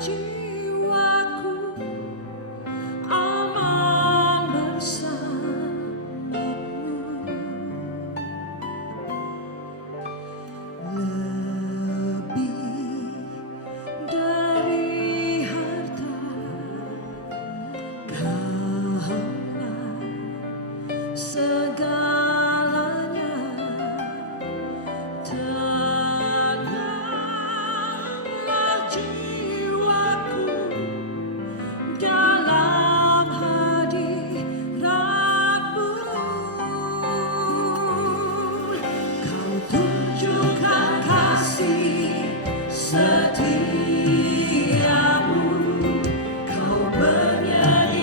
jiwaku aman bersamamu. Lebih dari harta, Kaulah segalanya. Tenanglah jiwaku dalam hadirat-Mu. Kau tunjukkan kasih setiamu, Kau menyediakan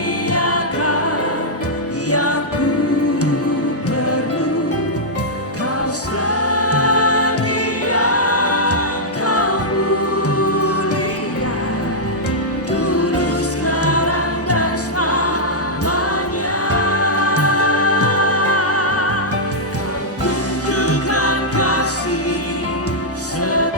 yang ku perlu. Kau setia, Kau mulia, dulu, sekarang, dan selamanya. Kau tunjukkan kasih setiamu,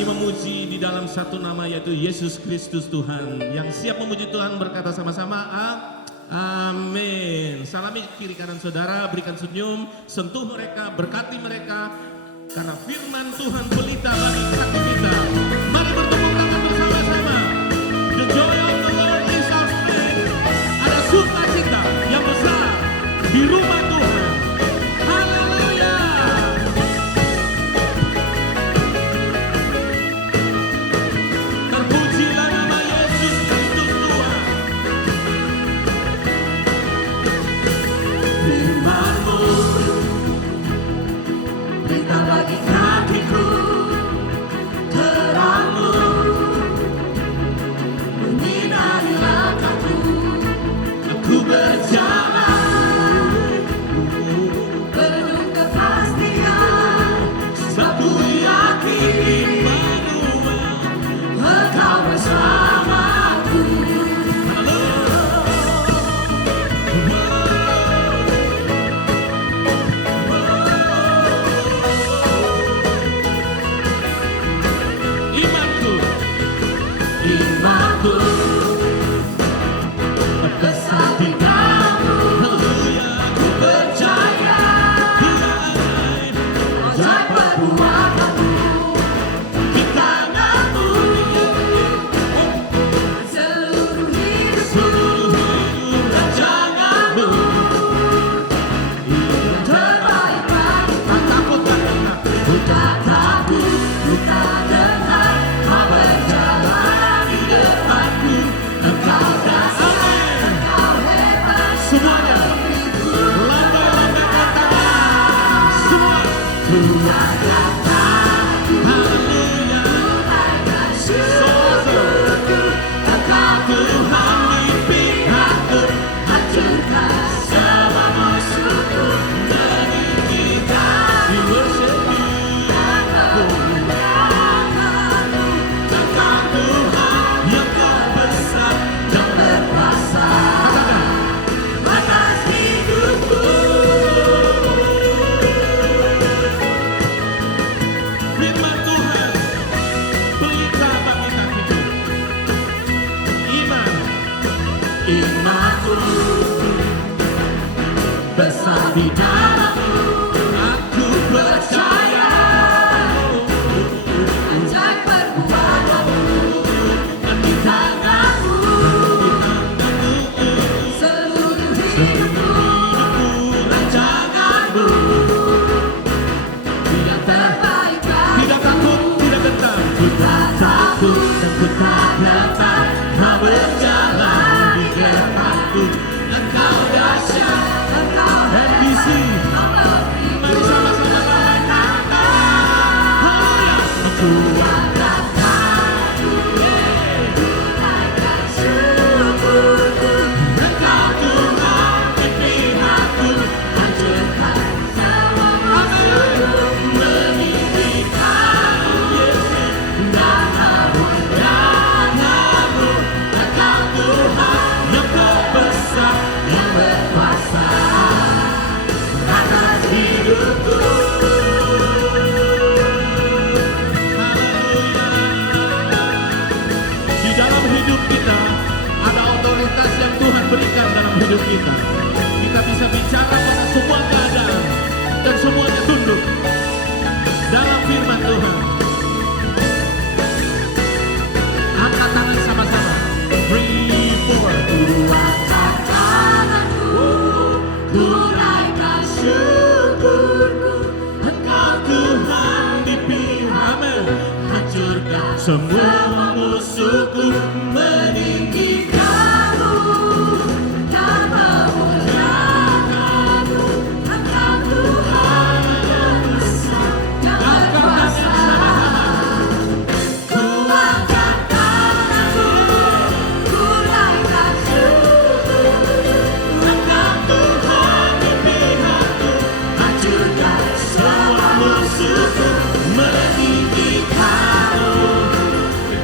Kami memuji di dalam satu nama, yaitu Yesus Kristus Tuhan. Yang siap memuji Tuhan berkata sama-sama, amin. Salami kiri kanan saudara, berikan senyum, sentuh mereka, berkati mereka. Karena firman Tuhan pelita bagi hati kita. Mari bertepuk tangan bersama-sama. The joy of the Lord is our strength. Ada sukacita yang besar di rumah Tuhan. Haleluya. Terpujilah nama Yesus Kristus Tuhan. Firman-Mu pelita bagi kakiku, terang-Mu menyinari langkahku. Aku berjalan Penuh kepastian, sebab ku yakin Immanuel. Engkau bersamaku. Imanku, Imanku besar di dalam-Mu. haleluya, Ku percaya ajaib perbuatan-Mu. Di tangan-Mu seluruh hidupku, rancangan-Mu yang terbaik bagiku. Ku tak takut, ku tak dengar, Kau berjalan di depanku. Engkau dahsyat, Engkau hebat, semuanya, lambaikan tangan, semua, Tuhan kataku, haleluya, naikkan syukurku. Engkau Tuhan di pihakku, hancurkan semua musuhku. Meninggikan we worship you, kemuliaan-Mu. Engkau Tuhan yang terbesar. yang berkuasa atas hidupku. Firman Tuhan, pelita bagi kakiku. Iman, Imanku besar di dalam-Mu. aku Percaya ajaib perbuatan-Mu. Di tangan-Mu seluruh hidupku, rancangan-Mu yang terbaik tidak bagiku. takut, tidak gentar. Ku tak takut dan ku tak gentar, Kau berjalan di depanku. Engkau dahsyat, Engkau NBC, hebat, mari sama-sama lambaikan tangan. Tuhan kataku, ku naikkan syukurku. Engkau Tuhan di pihakku, hancurkan semua musuhku. Meninggikan-Mu dan kemuliaan-Mu. Engkau Tuhan Yang terbesar, yang berkuasa atas hidupku. di dalam hidup kita ada otoritas yang Tuhan berikan dalam hidup kita. Kita bisa bicara pada semua keadaan dan semuanya tunduk dalam firman Tuhan. Angkat tangan sama-sama. 3, 4. Angkat tanganku, ku naikkan syukurku. Engkau Tuhan di pihakku, hancurkan semua musuhku. Meninggikan-Mu dan memuliakan-Mu. Engkau Tuhan yang besar, yang berkuasa. Ku angkat tanganku, ku naikkan syukurku. Engkau Tuhan di pihakku, hancurkan semua musuhku. Meninggikan-Mu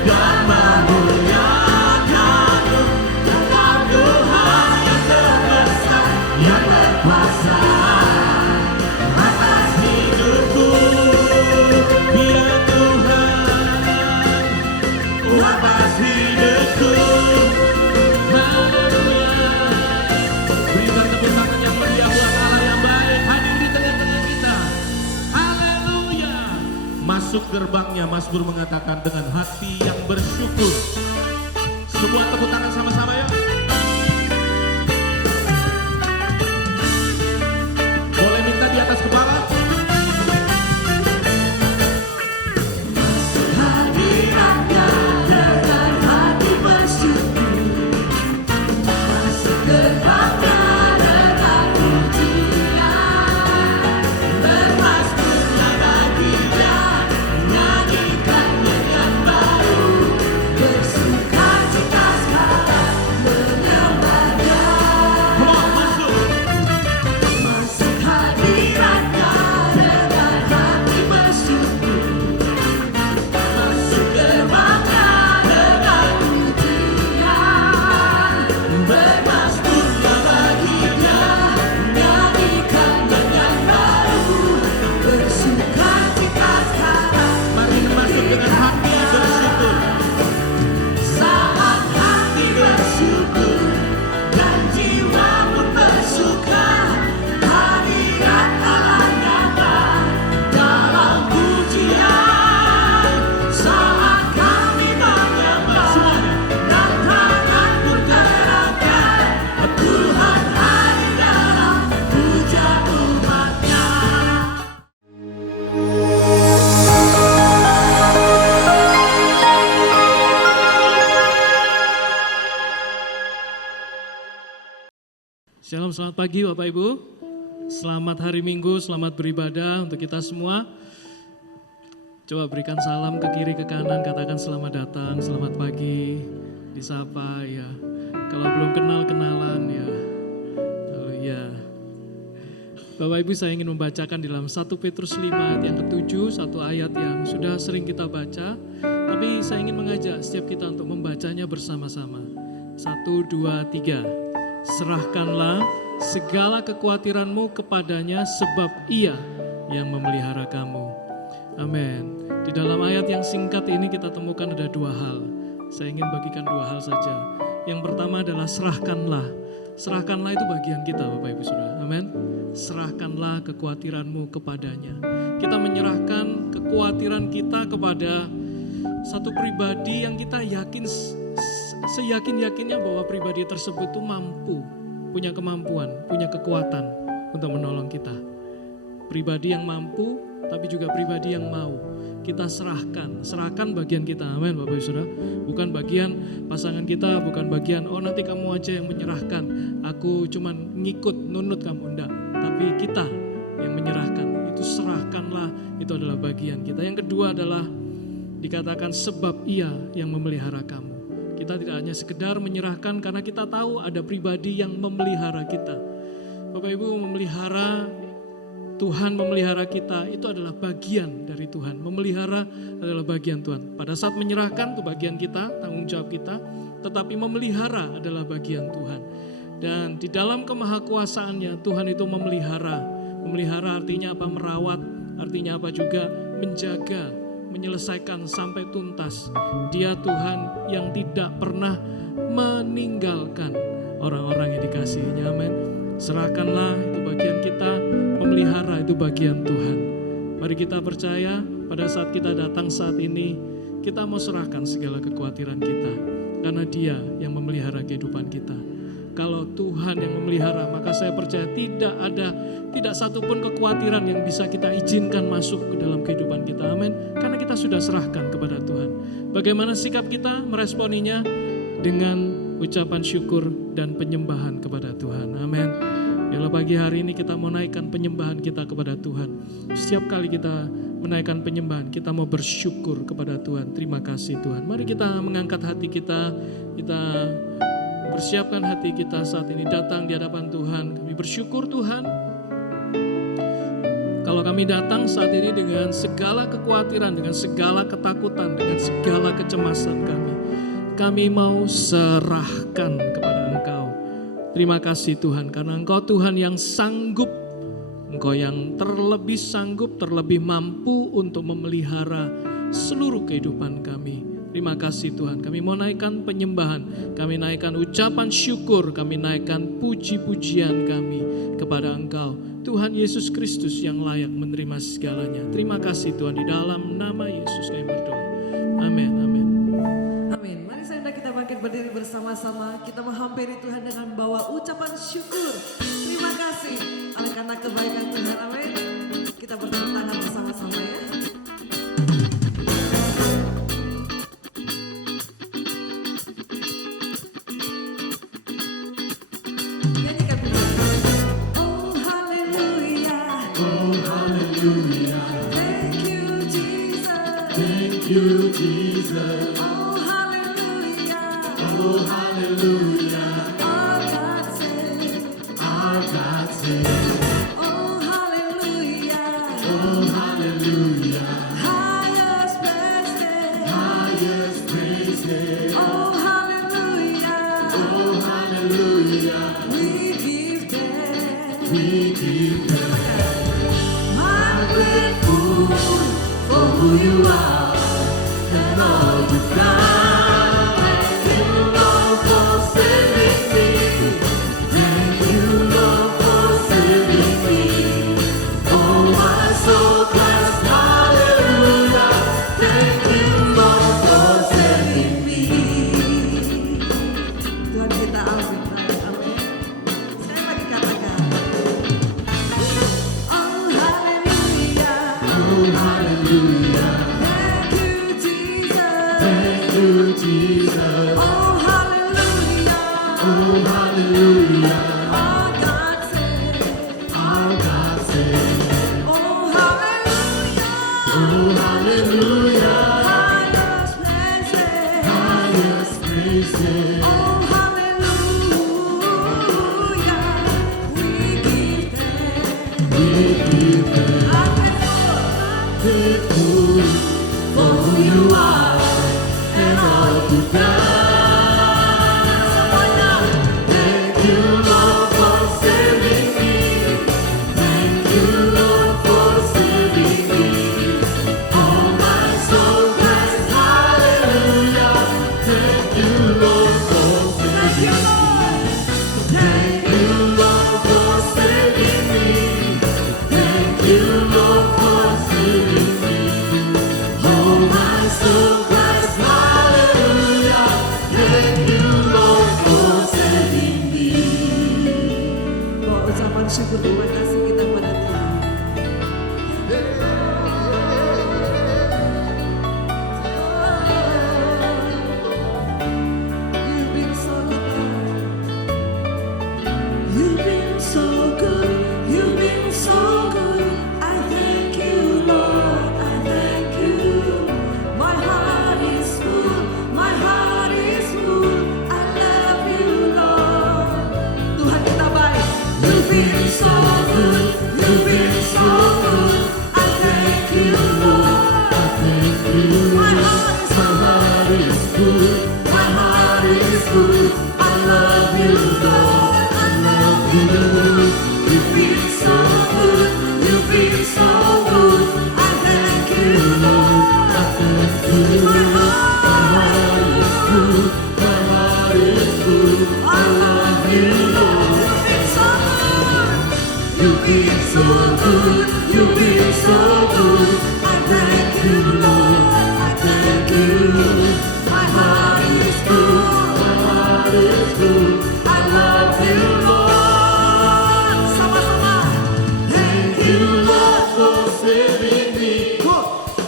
dan memuliakan-Mu. masuk gerbangnya. Mazmur mengatakan dengan hati yang bersyukur. Semua tepuk tangan sama-sama ya. Boleh minta di atas kepala. Hadiratnya dengan hati bersyukur, masuk gerbangnya dengan pujian, bermasmurlah baginya, nyanyikan dengan baru, bersukacita sekarang menyembahnya. Masuk hadiratnya dengan hati bersyukur, masuk gerbangnya dengan pujian, bermasmurlah baginya, nyanyikan dengan baru, bersukacita sekarang. Mari masuk dengan hati bersyukur. Saat hati bersyukur dan jiwa pun bersuka, hadirat Allah nyata dalam pujian. Saat kami menyembah dan tangan pun terangkat, Tuhan hadir dalam puja umatnya. Shalom, selamat pagi Bapak Ibu. Selamat hari Minggu, selamat beribadah untuk kita semua. Coba berikan salam ke kiri ke kanan, katakan selamat datang, selamat pagi, disapa ya. Kalau belum kenal, kenalan ya. Haleluya. Bapak Ibu, saya ingin membacakan di dalam 1 Petrus 5 ayat yang ke-7, satu ayat yang sudah sering kita baca, tapi saya ingin mengajak setiap kita untuk membacanya bersama-sama. 1, 2, 3. Serahkanlah segala kekhawatiranmu kepadanya sebab Ia yang memelihara kamu. Amin. Di dalam ayat yang singkat ini kita temukan ada dua hal. Saya ingin bagikan dua hal saja. Yang pertama adalah serahkanlah. Serahkanlah itu bagian kita Bapak Ibu Saudara. Amin. Serahkanlah kekhawatiranmu kepadanya. Kita menyerahkan kekhawatiran kita kepada satu pribadi yang kita yakin seyakin-yakinnya bahwa pribadi tersebut itu mampu, punya kemampuan, punya kekuatan untuk menolong kita. Pribadi yang mampu, tapi juga pribadi yang mau. Kita serahkan bagian kita, amin Bapak Ibu Saudara. Bukan bagian pasangan kita, bukan bagian, oh nanti kamu aja yang menyerahkan, aku cuman ngikut, nunut kamu, enggak. Tapi kita yang menyerahkan, itu serahkanlah, itu adalah bagian kita. Yang kedua adalah dikatakan sebab Ia yang memelihara kamu. Kita tidak hanya sekedar menyerahkan karena kita tahu ada pribadi yang memelihara kita. Bapak Ibu, Tuhan memelihara kita itu adalah bagian dari Tuhan. Memelihara adalah bagian Tuhan. Pada saat menyerahkan itu bagian kita, tanggung jawab kita. Tetapi memelihara adalah bagian Tuhan. Dan di dalam kemahakuasaannya Tuhan itu memelihara. Memelihara artinya apa? Merawat, artinya apa juga? Menjaga, menyelesaikan sampai tuntas. Dia Tuhan yang tidak pernah meninggalkan orang-orang yang dikasihinya. Amin. Serahkanlah, itu bagian kita. Memelihara itu bagian Tuhan. Mari kita percaya pada saat kita datang saat ini, kita mau serahkan segala kekhawatiran kita. Karena Dia yang memelihara kehidupan kita. Kalau Tuhan yang memelihara, maka saya percaya tidak satupun kekhawatiran yang bisa kita izinkan masuk ke dalam kehidupan kita. Amin. Karena kita sudah serahkan kepada Tuhan. Bagaimana sikap kita meresponinya? Dengan ucapan syukur dan penyembahan kepada Tuhan. Amin. Biarlah pagi hari ini kita mau naikkan penyembahan kita kepada Tuhan. Setiap kali kita menaikkan penyembahan, kita mau bersyukur kepada Tuhan. Terima kasih Tuhan. Mari kita mengangkat hati kita persiapkan hati kita saat ini datang di hadapan Tuhan. Kami bersyukur Tuhan. Kalau kami datang saat ini dengan segala kekhawatiran, dengan segala ketakutan, dengan segala kecemasan kami mau serahkan kepada Engkau. Terima kasih Tuhan, karena Engkau Tuhan yang sanggup, Engkau yang terlebih sanggup, terlebih mampu untuk memelihara seluruh kehidupan kami. Terima kasih Tuhan, kami mau naikkan penyembahan, kami naikkan ucapan syukur, kami naikkan puji-pujian kami kepada Engkau. Tuhan Yesus Kristus yang layak menerima segalanya. Terima kasih Tuhan, di dalam nama Yesus kami berdoa. Amin, amin. Amin. Mari saudara kita bangkit berdiri bersama-sama. Kita menghampiri Tuhan dengan bawa ucapan syukur. Terima kasih oleh karena kebaikan Tuhan. Amin. Kita bertepuk tangan bersama-sama ya. Nyanyikan bersama. Oh haleluya. Oh hallelujah, Thank you Jesus. thank you Jesus. Oh haleluya. Oh hallelujah, Our God said. our God said. Oh hallelujah. Oh hallelujah, Highest blessing. highest praises. Oh hallelujah. Oh hallelujah, We give thanks. we give thanks. I'm grateful For who you are and all you've done. Thank you, Lord, for saving me. Thank you, Lord, for saving me. Oh, my soul cries hallelujah. Thank you, Lord, for saving me. Tuhan kita amin. Amin. Saya lagi katakan. Oh hallelujah. Oh, hallelujah. Thank you Jesus. Thank you, Jesus. Oh hallelujah. Oh, hallelujah. Our God said. Our God said. Oh hallelujah. Oh, hallelujah. Highest blessing. Highest praises. Oh hallelujah. We give thanks. We give thanks. I'm grateful. Grateful for who you are and all you've done. Thank you, Lord, for saving me. Thank you, Lord, for saving me. Oh, my soul cries hallelujah. Thank you, Lord, for Thank you, saving me. Lord. Thank you, Lord, for saving me. Thank you, Lord, for saving me. Oh, my soul cries hallelujah. Thank you, Lord, for saving me. Bawa ucapan syukur terima kasih kita pada Tuhan. You've been so good, Lord. You've been so good. You've been so good. I thank you, Lord. I thank you. My heart is full. My heart is full. I love you, Lord. Tuhan kita baik. You've been so good. You've been so good. I thank you, Lord. I thank you. My heart is full. My heart is full. I love you, Lord. I love you. You've been so good. You've been so good. I thank you, Lord. I thank you. My My heart heart is full. My heart is full. I love you, Lord. You've been so good. You've been so good. You've been so good. I thank you, Lord. I thank you. My heart is full. My heart is full. I love you, Lord. Sama-sama. Thank you, Lord, for saving me.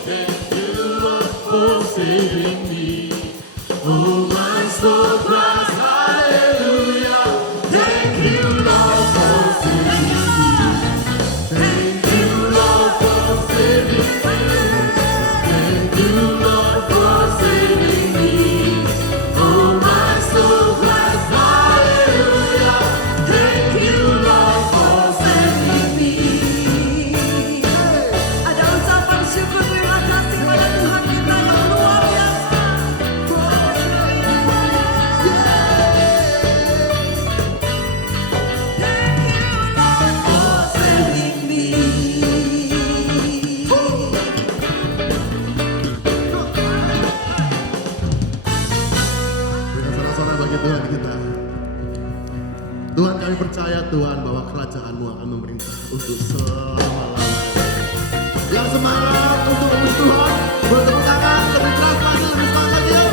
Thank you, Lord, for saving me. Oh, my soul cries hallelujah. Thank you, Lord, for saving me. Thank you, Lord, for saving me. Thank you, Lord, for saving me. Oh, my soul cries hallelujah. Thank you, Lord, for saving me. Ada ucapan syukur terima kasih pada Tuhan kita yang luar biasa. kami percaya Tuhan bahwa kerajaan-Mu akan memerintah untuk selama-lamanya. Yang semangat untuk memuji Tuhan, bertepuk tangan, lebih keras lagi, lebih semangat lagi ya.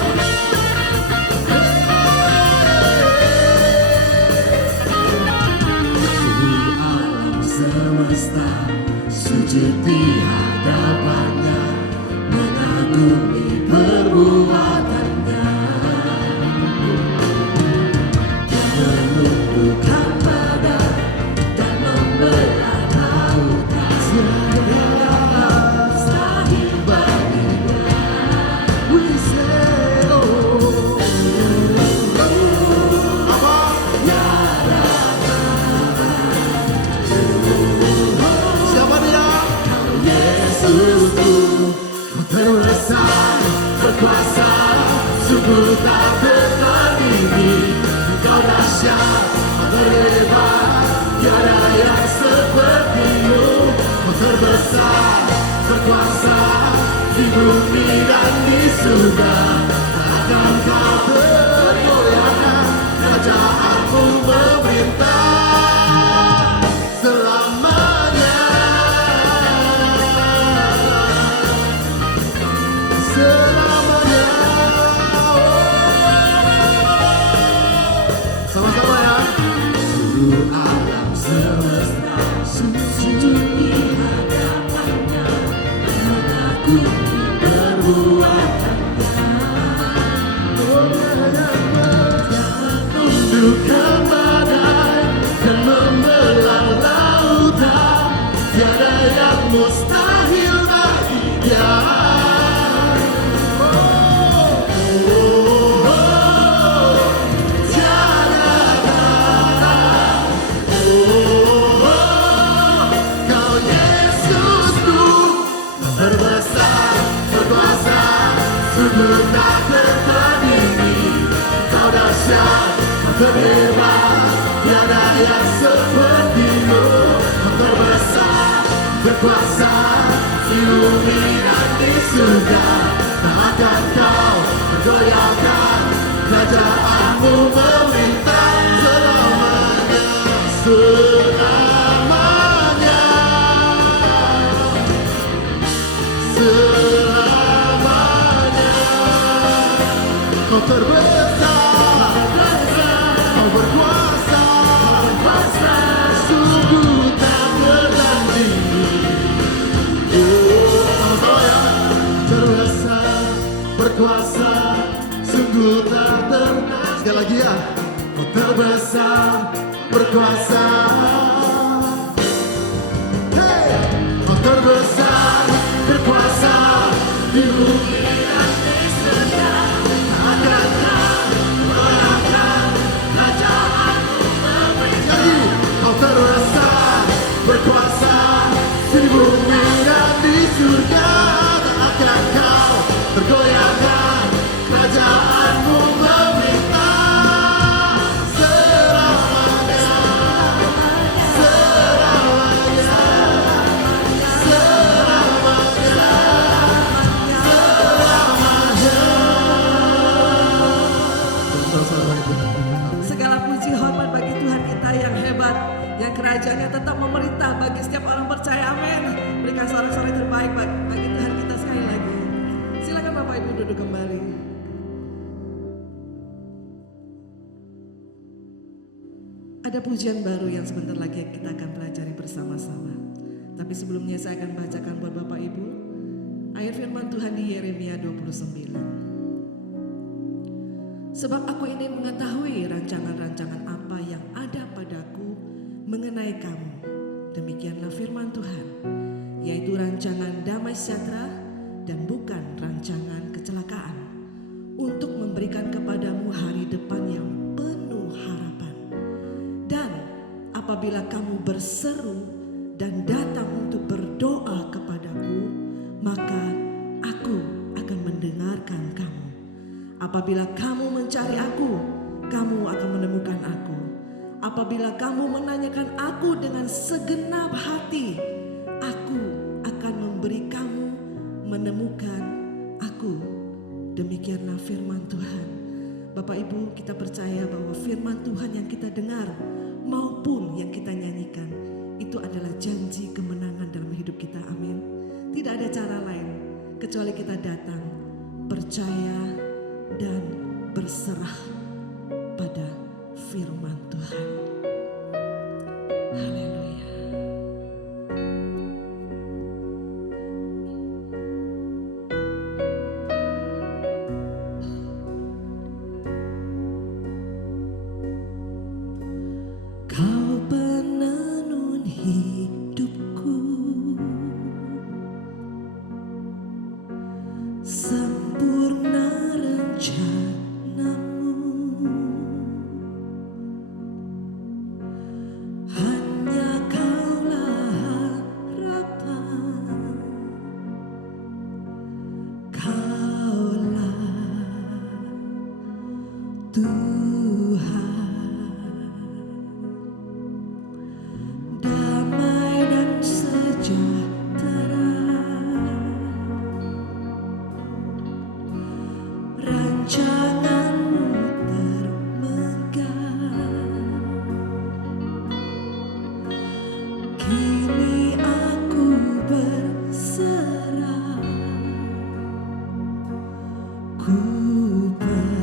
Alam semesta sujud di hadapannya, mengagumi perbuatannya. Dia menundukkan badan dan membelah lautan. Tiada mustahil baginya. We say oh, apa? Siapa dia? Yesusku, Kau terbesar, berkuasa, sungguh tak tertandingi. Engkau dahsyat, Kau terhebat, tiada yang seperti-Mu. Kau terbesar, berkuasa, di bumi dan di surga. Takkan Kau tergoyahkan, kerajaan-Mu memerintah selamanya. Selamanya. Sama-sama ya. Seluruh alam semesta sujud di hadapannya, mengagumi perbuatannya. Menundukkan badai dan membelah lautan. Tiada yang mustahil bagi Dia. Kau Yesusku, terbesar, berkuasa, sungguh tak tertandingi. Kau dahsyat, Kau terhebat, tiada yang seperti-Mu. Kau terbesar, berkuasa, di bumi dan di surga. Takkan Kau tergoyahkan, kerajaan-Mu memerintah selamanya. Selamanya. Selamanya. Kau terbesar, Kau berkuasa, sungguh tak tertandingi. Sama-sama ya. Terbesar, berkuasa, sungguh tak tertandingi. Sekali lagi ya. Kau terbesar, berkuasa. Hey! Kau terbesar, berkuasa, di bumi dan di surga. Takkan Kau goyahkan, kerajaan-Mu memerintah. Kau terbesar, berkuasa, di bumi dan di surga. Takkan Kau tergoyahkan, kerajaan-Mu memerintah selamanya. Selamanya. Selamanya. Selamanya. Segala puji hormat bagi Tuhan kita yang hebat, yang kerajaannya tetap memerintah bagi setiap orang percaya. Amin. Berikan sorak-sorai terbaik bagi Tuhan kita sekali lagi. Silakan Bapak Ibu duduk kembali. Ada pujian baru yang sebentar lagi kita akan pelajari bersama-sama. Tapi sebelumnya saya akan bacakan buat Bapak Ibu ayat firman Tuhan di Yeremia 29. Sebab aku ini mengetahui rancangan-rancangan apa yang ada padaku mengenai kamu. Demikianlah firman Tuhan, yaitu rancangan damai sejahtera dan bukan rancangan kecelakaan, untuk memberikan kepadamu hari depan yang penuh harapan. Dan apabila kamu berseru dan datang untuk berdoa kepadaku, maka aku akan mendengarkan kamu. Apabila kamu mencari aku, kamu akan menemukan aku. Apabila kamu menanyakan aku dengan segenap hati, aku akan memberi kamu menemukan aku. Demikianlah firman Tuhan. Bapak Ibu, kita percaya bahwa firman Tuhan yang kita dengar maupun yang kita nyanyikan, itu adalah janji kemenangan dalam hidup kita. Amin. Tidak ada cara lain kecuali kita datang, percaya dan berserah pada firman Tuhan. Haleluya. Kau penenun hidupku, sempurna rencanamu, hanya Kaulah harapan, Kaulah Tuhan. Damai dan sejahtera, rancanganmu termegah. Kini aku berserah, ku percaya.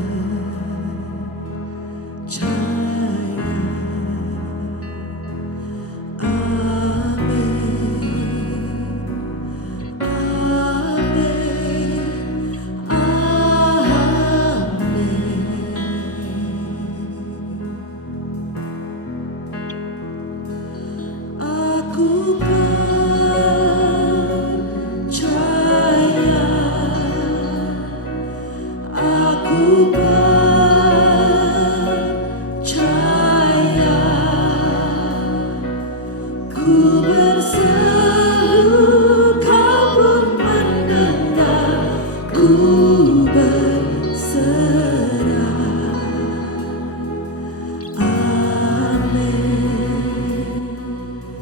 Aku percaya, aku percaya, ku berseru Kau pun mendengar, ku berserah.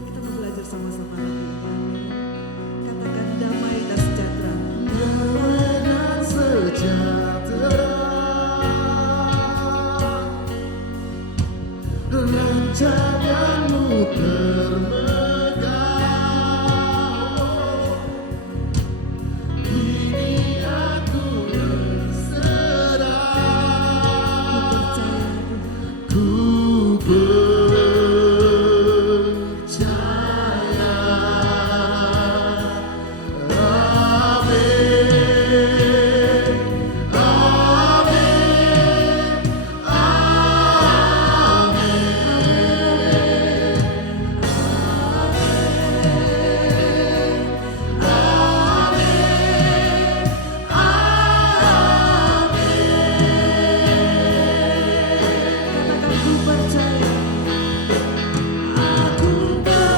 Kita mau belajar sama-sama lagi. Katakan damai dan sejahtera. Damai dan sejahtera, rancanganmu termegah. Kini aku berserah, ku percaya. Amin, amin, Katakan ku percaya, aku percaya,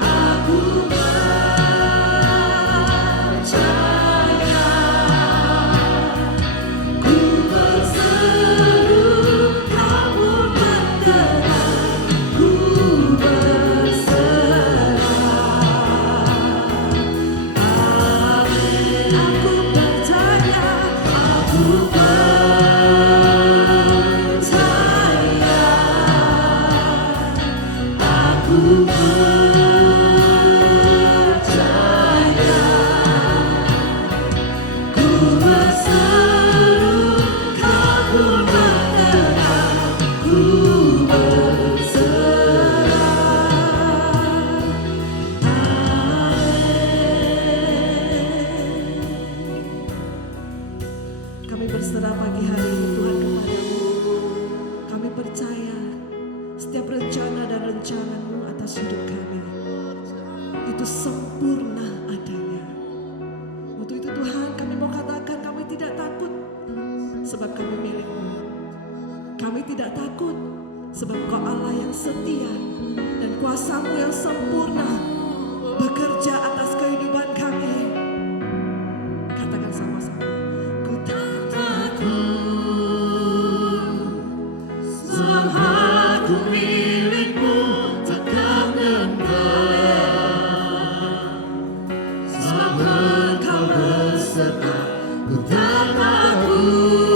aku percaya, ku berseru Kau pun mendengar, ku berserah. Amin. Aku percaya, aku percaya, aku percaya, ku berseru Kau pun mendengar, ku berserah. Kami berserah pagi hari ini Tuhan kepadamu. Kami percaya setiap rencana dan rencana-Mu atas hidup kami itu sempurna adanya. Untuk itu Tuhan kami mau katakan kami tidak takut sebab kami milik-Mu. Kami tidak takut sebab Kau Allah yang setia dan kuasa-Mu yang sempurna bekerja atas kehidupan kami. Katakan sama-sama. Ku tak takut sebab aku milik-Mu, tegak dan kokoh. Sebab Engkau berserta, ku tak takut.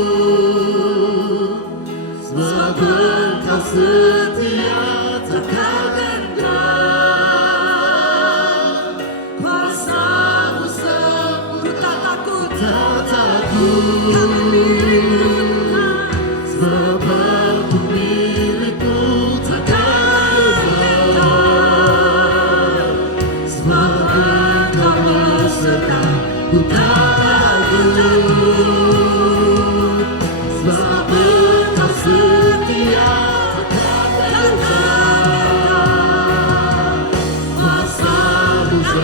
Ini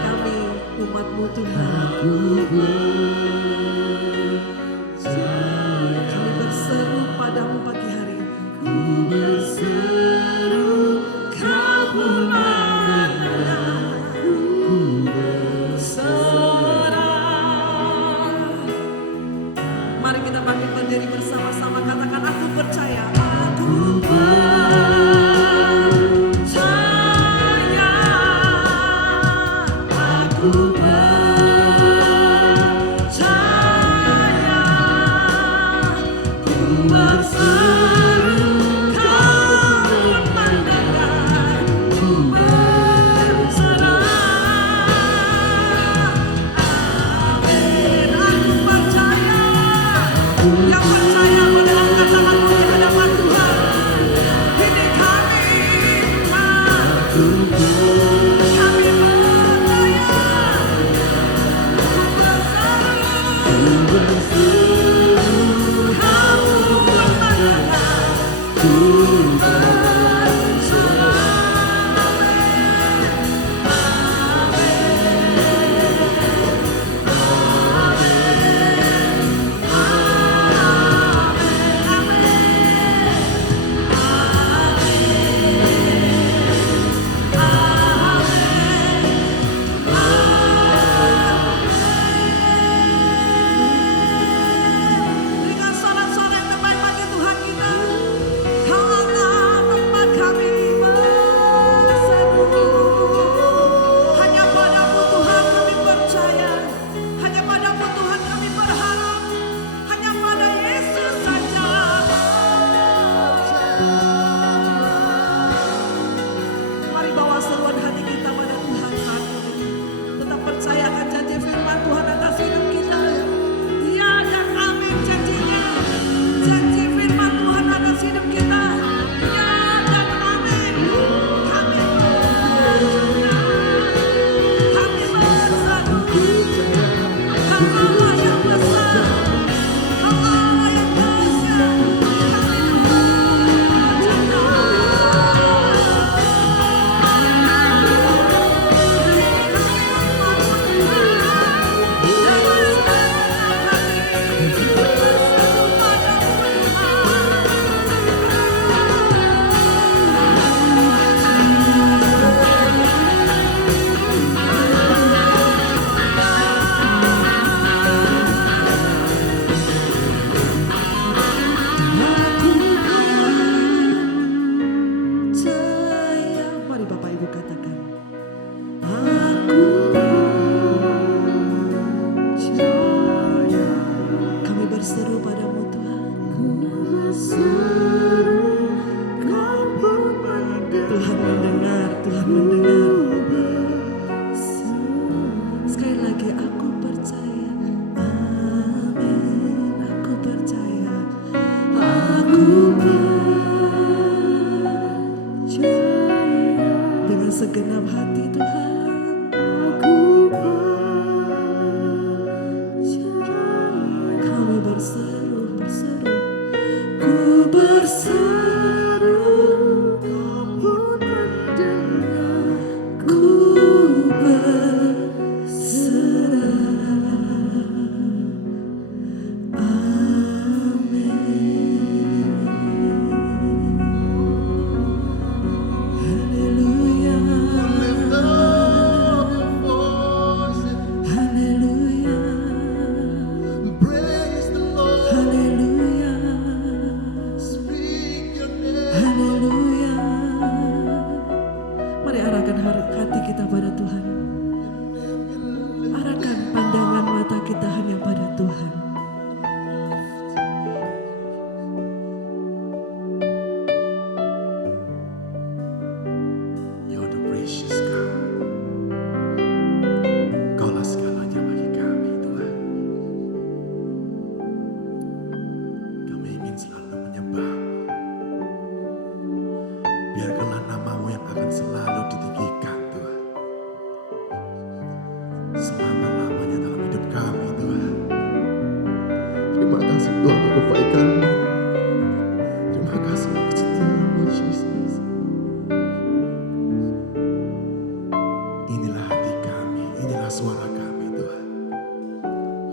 kami umat-Mu Tuhan. Kami berseru padamu pagi hari ini. Kau pun mendengar. Serah. Mari kita bangkit berdiri bersama-sama, katakan aku percaya. Aku percaya. Aku percaya. Ku berseru, Kau pun mendengar. Ku berserah. Amin. Aku percaya. Yang percaya boleh angkat tanganmu di hadapan Tuhan. Ini kami Tuhan. Kami percaya. Ku berseru, Kau pun mendengar. Ku berserah.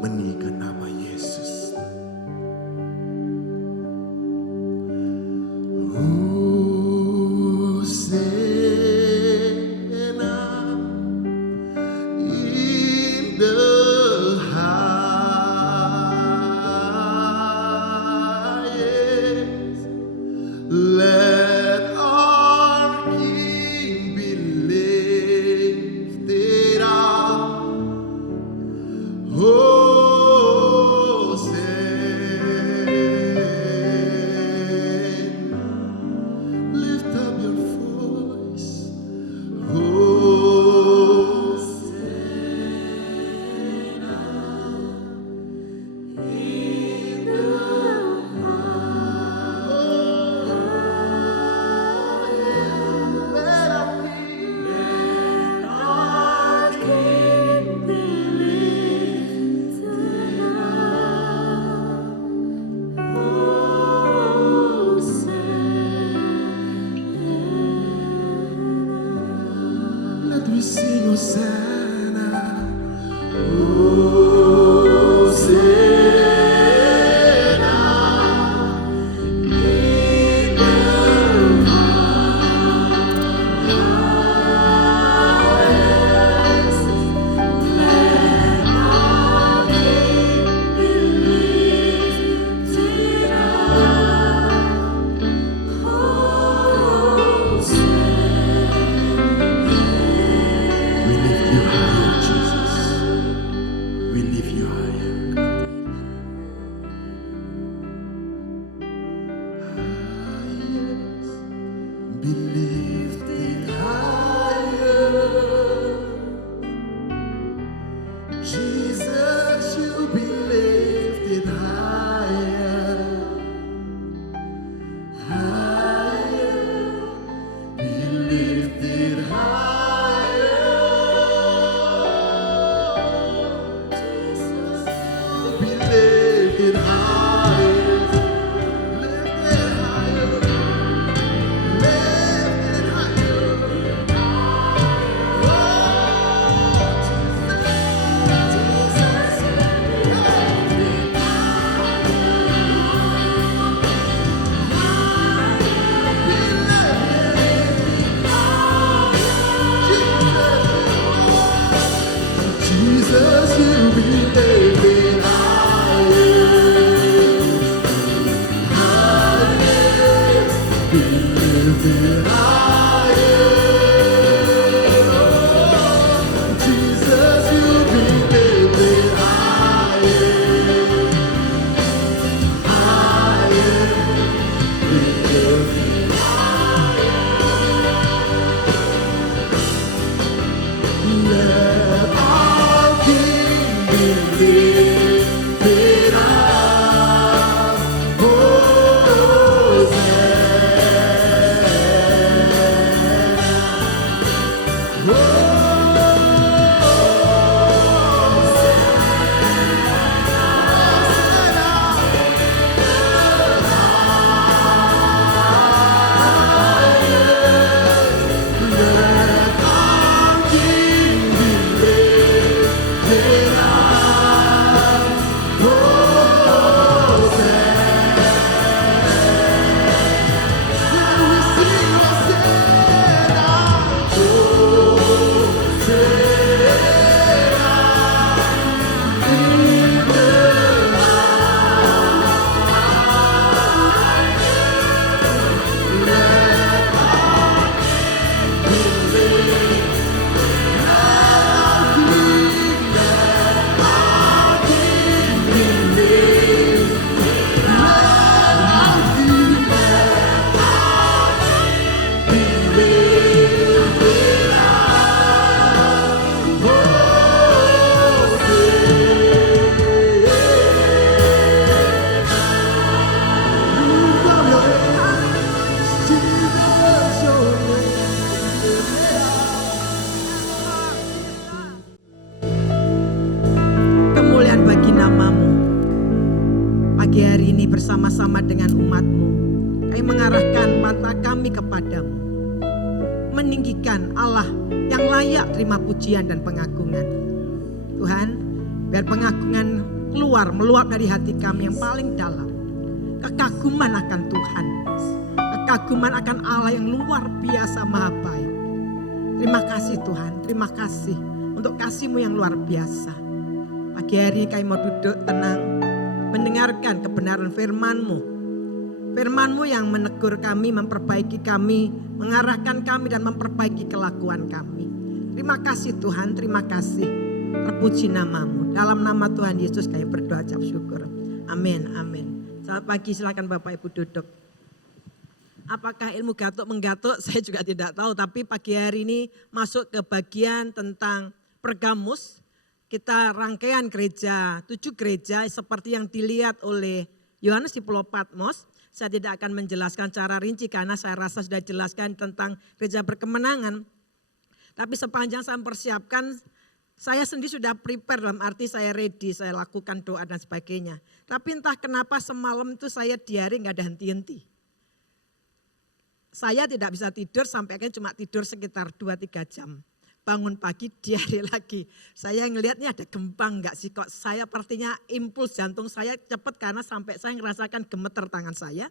meninggikan nama Yesus. Hosanna in the highest. Let our King be lifted up. Hosanna. Lift up your voice. Let me sing Hosanna. Hosanna in the highest. Let our King be lifted up. We lift you higher, Jesus. We lift you higher. Highest, be lifted higher. Jesus, you be lifted higher. Higher, be lifted higher. Jesus, be lifted higher. Lifted higher. Lifted higher. Oh, Jesus, lifted Jesus, you be lifted higher. Higher, be lifted higher. Jesus, you be lifted higher. Higher, be lifted Let our King be lifted up. Let our King be lifted up. Let we sing Kemuliaan bagi namamu. Pagi hari ini bersama-sama dengan umatmu, kami mengarahkan mata kami kepadamu, meninggikan Allah yang layak terima pujian dan pengagungan. Tuhan, biar pengagungan keluar, meluap dari hati kami yang paling dalam. Kekaguman akan Tuhan. Kekaguman akan Allah yang luar biasa maha baik. Terima kasih Tuhan, terima kasih untuk kasih-Mu yang luar biasa. Pagi hari kami mau duduk tenang, mendengarkan kebenaran firman-Mu. Firman-Mu yang menegur kami, memperbaiki kami, mengarahkan kami dan memperbaiki kelakuan kami. Terima kasih Tuhan, terima kasih. Terpuji nama-Mu. Dalam nama Tuhan Yesus kami berdoa ucap syukur. Amin, amin. Selamat pagi, silakan Bapak Ibu duduk. Apakah ilmu gatuk-menggatuk? Saya juga tidak tahu. Tapi pagi hari ini masuk ke bagian tentang Pergamus. Kita rangkaian gereja, 7 gereja seperti yang dilihat oleh Yohanes di Pulau Patmos. Saya tidak akan menjelaskan secara rinci karena saya rasa sudah jelaskan tentang gereja berkemenangan. Tapi sepanjang saya mempersiapkan, saya sendiri sudah prepare dalam arti saya ready, saya lakukan doa dan sebagainya. Tapi entah kenapa semalam itu saya diare nggak ada henti-henti. Saya tidak bisa tidur sampai akhirnya cuma tidur sekitar 2-3 jam. Bangun pagi diare lagi. Saya ngelihatnya ada gempa enggak sih kok saya sepertinya impuls jantung saya cepat karena sampai saya ngerasakan gemeter tangan saya.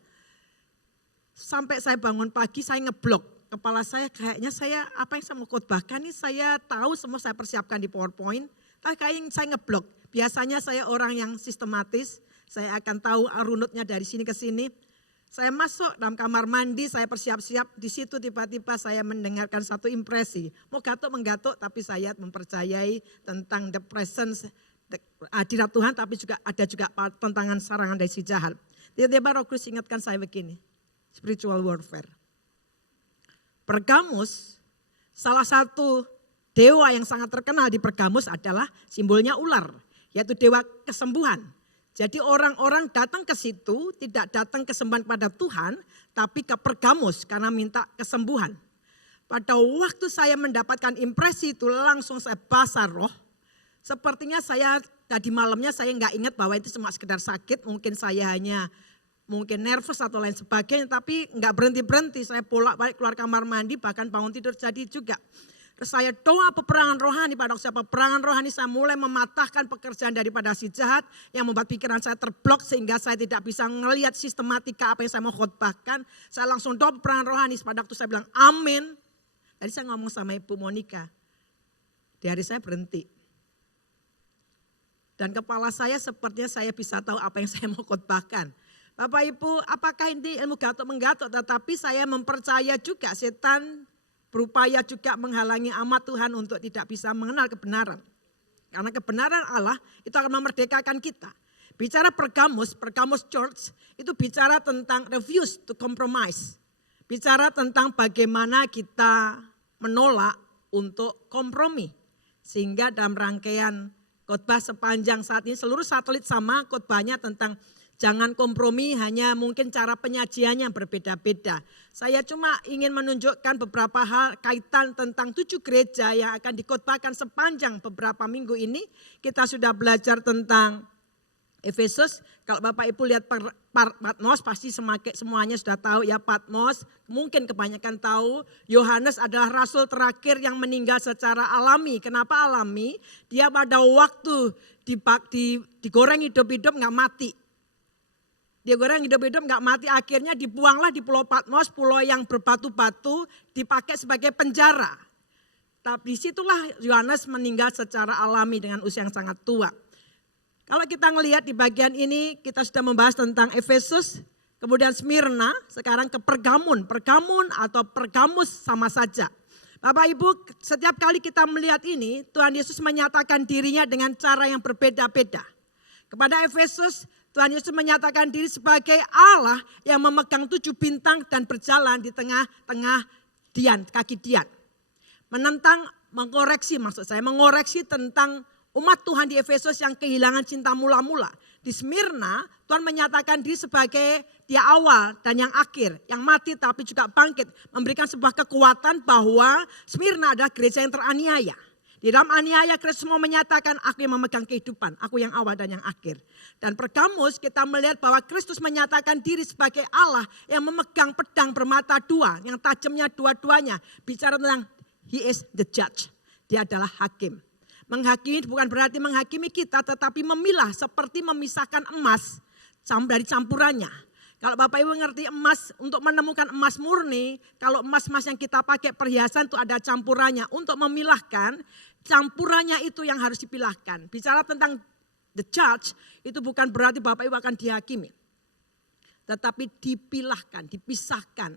Sampai saya bangun pagi saya ngeblok. Kepala saya kayaknya apa yang saya mau khotbahkan ini saya tahu semua saya persiapkan di PowerPoint. Tapi kayaknya saya ngeblok. Biasanya saya orang yang sistematis. Saya akan tahu runutnya dari sini ke sini. Saya masuk dalam kamar mandi, saya persiap-siap. Di situ tiba-tiba saya mendengarkan satu impresi. Mau gatuk-menggatuk tapi saya mempercayai tentang the presence, hadirat Tuhan. Tapi juga ada juga tentangan sarangan dari si jahat. Tiba-tiba Roh Kudus ingatkan saya begini. Spiritual warfare. Pergamus, salah satu dewa yang sangat terkenal di Pergamus adalah simbolnya ular, yaitu dewa kesembuhan. Jadi orang-orang datang ke situ tidak datang kesembuhan pada Tuhan, tapi ke Pergamus karena minta kesembuhan. Pada waktu saya mendapatkan impresi itu langsung saya basah roh. Sepertinya saya tadi malamnya saya nggak ingat bahwa itu cuma sekedar sakit, mungkin saya hanya nervous atau lain sebagainya, tapi nggak berhenti-berhenti. Saya bolak-balik keluar kamar mandi, bahkan bangun tidur jadi juga. Terus saya doa peperangan rohani, pada waktu peperangan rohani saya mulai mematahkan pekerjaan daripada si jahat yang membuat pikiran saya terblok sehingga saya tidak bisa melihat sistematika apa yang saya mau khotbahkan. Saya langsung doa peperangan rohani, pada waktu saya bilang amin. Tadi saya ngomong sama Ibu Monica, di hari saya berhenti. Dan kepala saya sepertinya saya bisa tahu apa yang saya mau khotbahkan. Bapak Ibu, apakah ini ilmu gatuk-menggatuk? Tetapi saya mempercaya juga setan berupaya juga menghalangi amat Tuhan untuk tidak bisa mengenal kebenaran. Karena kebenaran Allah itu akan memerdekakan kita. Bicara Pergamus Church itu bicara tentang refuse to compromise. Bicara tentang bagaimana kita menolak untuk kompromi. Sehingga dalam rangkaian khotbah sepanjang saat ini seluruh satelit sama khotbahnya tentang jangan kompromi, hanya mungkin cara penyajiannya berbeda-beda. Saya cuma ingin menunjukkan beberapa hal kaitan tentang 7 gereja yang akan dikhotbahkan sepanjang beberapa minggu ini. Kita sudah belajar tentang Efesus. Kalau Bapak Ibu lihat Patmos pasti semuanya sudah tahu ya Patmos. Mungkin kebanyakan tahu Yohanes adalah rasul terakhir yang meninggal secara alami. Kenapa alami? Dia pada waktu digoreng hidup-hidup nggak mati. Dia goreng hidup-hidup nggak mati, akhirnya dibuanglah di Pulau Patmos, pulau yang berbatu-batu, dipakai sebagai penjara. Tapi disitulah Yohanes meninggal secara alami dengan usia yang sangat tua. Kalau kita ngelihat di bagian ini, kita sudah membahas tentang Efesus, kemudian Smyrna, sekarang ke Pergamun atau Pergamus sama saja. Bapak Ibu, setiap kali kita melihat ini, Tuhan Yesus menyatakan dirinya dengan cara yang berbeda-beda. Kepada Efesus, Tuhan Yesus menyatakan diri sebagai Allah yang memegang 7 bintang dan berjalan di tengah-tengah kaki Dian. Mengoreksi tentang umat Tuhan di Efesus yang kehilangan cinta mula-mula. Di Smyrna, Tuhan menyatakan diri sebagai dia awal dan yang akhir, yang mati tapi juga bangkit. Memberikan sebuah kekuatan bahwa Smyrna adalah gereja yang teraniaya. Di dalam aniaya Kristus mau menyatakan aku yang memegang kehidupan, aku yang awal dan yang akhir. Dan Pergamus kita melihat bahwa Kristus menyatakan diri sebagai Allah yang memegang pedang bermata 2, yang tajamnya dua-duanya. Bicara tentang He is the judge, dia adalah hakim. Menghakimi bukan berarti menghakimi kita, tetapi memilah seperti memisahkan emas dari campurannya. Kalau Bapak Ibu ngerti emas, untuk menemukan emas murni, kalau emas-emas yang kita pakai perhiasan itu ada campurannya. Untuk memilahkan, campurannya itu yang harus dipilahkan. Bicara tentang the judge, itu bukan berarti Bapak Ibu akan dihakimi. Tetapi dipilahkan, dipisahkan.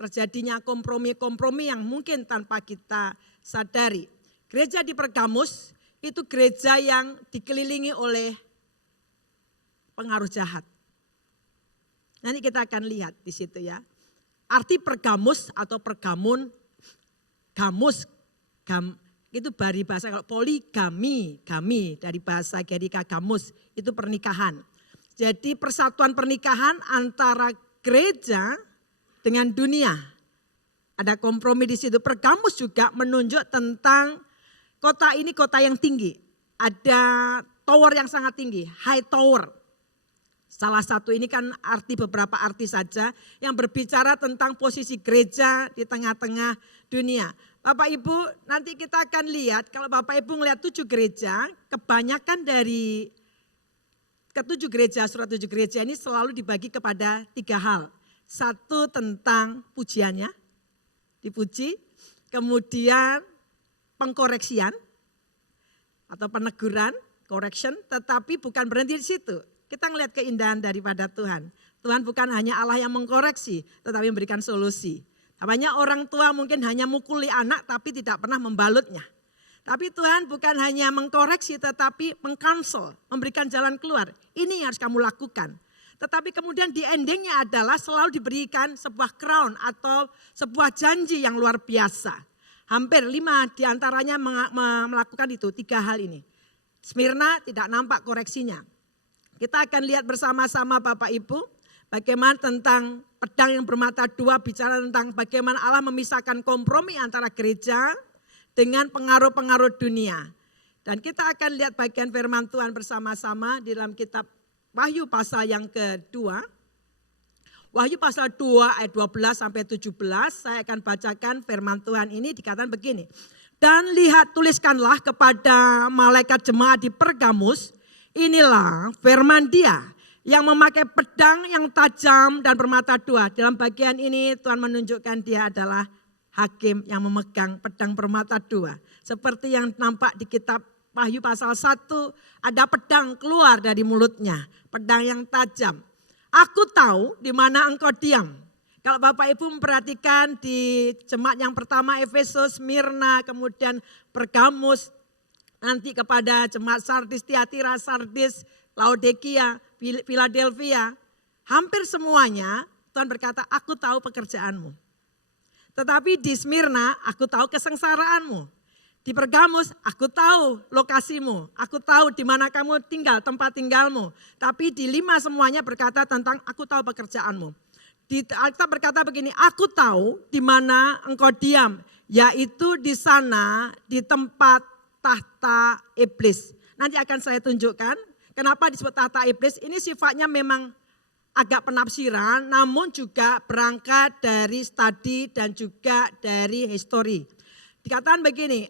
Terjadinya kompromi-kompromi yang mungkin tanpa kita sadari. Gereja di Pergamus itu gereja yang dikelilingi oleh pengaruh jahat. Nanti kita akan lihat di situ ya. Arti Pergamus atau Pergamun, gamus, itu dari bahasa kalau poligami, dari bahasa Gerika gamus, itu pernikahan. Jadi persatuan pernikahan antara gereja dengan dunia. Ada kompromi di situ. Pergamus juga menunjuk tentang kota ini kota yang tinggi. Ada tower yang sangat tinggi, high tower. Salah satu ini kan beberapa arti saja yang berbicara tentang posisi gereja di tengah-tengah dunia. Bapak Ibu nanti kita akan lihat kalau Bapak Ibu melihat 7 gereja, kebanyakan dari ke-7 gereja, surat 7 gereja ini selalu dibagi kepada 3 hal. Satu tentang pujiannya, dipuji, kemudian pengkoreksian atau peneguran, correction, tetapi bukan berhenti di situ. Kita ngelihat keindahan daripada Tuhan. Tuhan bukan hanya Allah yang mengkoreksi, tetapi memberikan solusi. Banyak orang tua mungkin hanya mukuli anak tapi tidak pernah membalutnya. Tapi Tuhan bukan hanya mengkoreksi tetapi mengkansel, memberikan jalan keluar. Ini yang harus kamu lakukan. Tetapi kemudian di endingnya adalah selalu diberikan sebuah crown atau sebuah janji yang luar biasa. Hampir 5 diantaranya melakukan itu, 3 hal ini. Smyrna tidak nampak koreksinya. Kita akan lihat bersama-sama Bapak Ibu, bagaimana tentang pedang yang bermata 2 bicara tentang bagaimana Allah memisahkan kompromi antara gereja dengan pengaruh-pengaruh dunia. Dan kita akan lihat bagian firman Tuhan bersama-sama di dalam kitab Wahyu pasal yang kedua. Wahyu pasal 2 ayat 12 sampai 17, saya akan bacakan firman Tuhan ini dikatakan begini. Dan lihat tuliskanlah kepada malaikat jemaat di Pergamus, inilah firman Dia yang memakai pedang yang tajam dan bermata 2. Dalam bagian ini Tuhan menunjukkan Dia adalah hakim yang memegang pedang bermata 2. Seperti yang nampak di kitab Wahyu pasal 1, ada pedang keluar dari mulutnya, pedang yang tajam. Aku tahu di mana engkau diam. Kalau Bapak Ibu memperhatikan di jemaat yang pertama Efesus, Smyrna, kemudian Pergamus, nanti kepada jemaat Sardis, Tiatira, Sardis, Laodikia, Philadelphia, hampir semuanya Tuhan berkata, aku tahu pekerjaanmu. Tetapi di Smyrna, aku tahu kesengsaraanmu. Di Pergamus, aku tahu lokasimu, aku tahu di mana kamu tinggal, tempat tinggalmu. Tapi di 5 semuanya berkata tentang aku tahu pekerjaanmu. Di Alkitab berkata begini, aku tahu di mana engkau diam, yaitu di sana di tempat tahta iblis. Nanti akan saya tunjukkan kenapa disebut tahta iblis. Ini sifatnya memang agak penafsiran, namun juga berangkat dari studi dan juga dari histori. Dikatakan begini,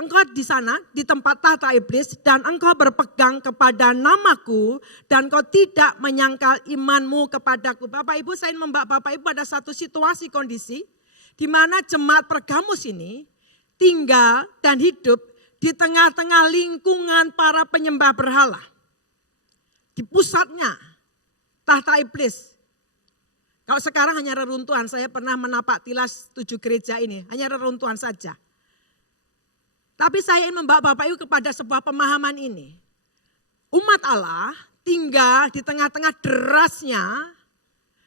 engkau di sana di tempat tahta iblis dan engkau berpegang kepada namaku dan engkau tidak menyangkal imanmu kepadaku. Bapak Ibu, saya membawa Bapak Ibu pada satu situasi kondisi di mana jemaat Pergamus ini tinggal dan hidup di tengah-tengah lingkungan para penyembah berhala. Di pusatnya tahta iblis. Kalau sekarang hanya reruntuhan, saya pernah menapak tilas 7 gereja ini, hanya reruntuhan saja. Tapi saya ingin membawa Bapak Ibu kepada sebuah pemahaman ini. Umat Allah tinggal di tengah-tengah derasnya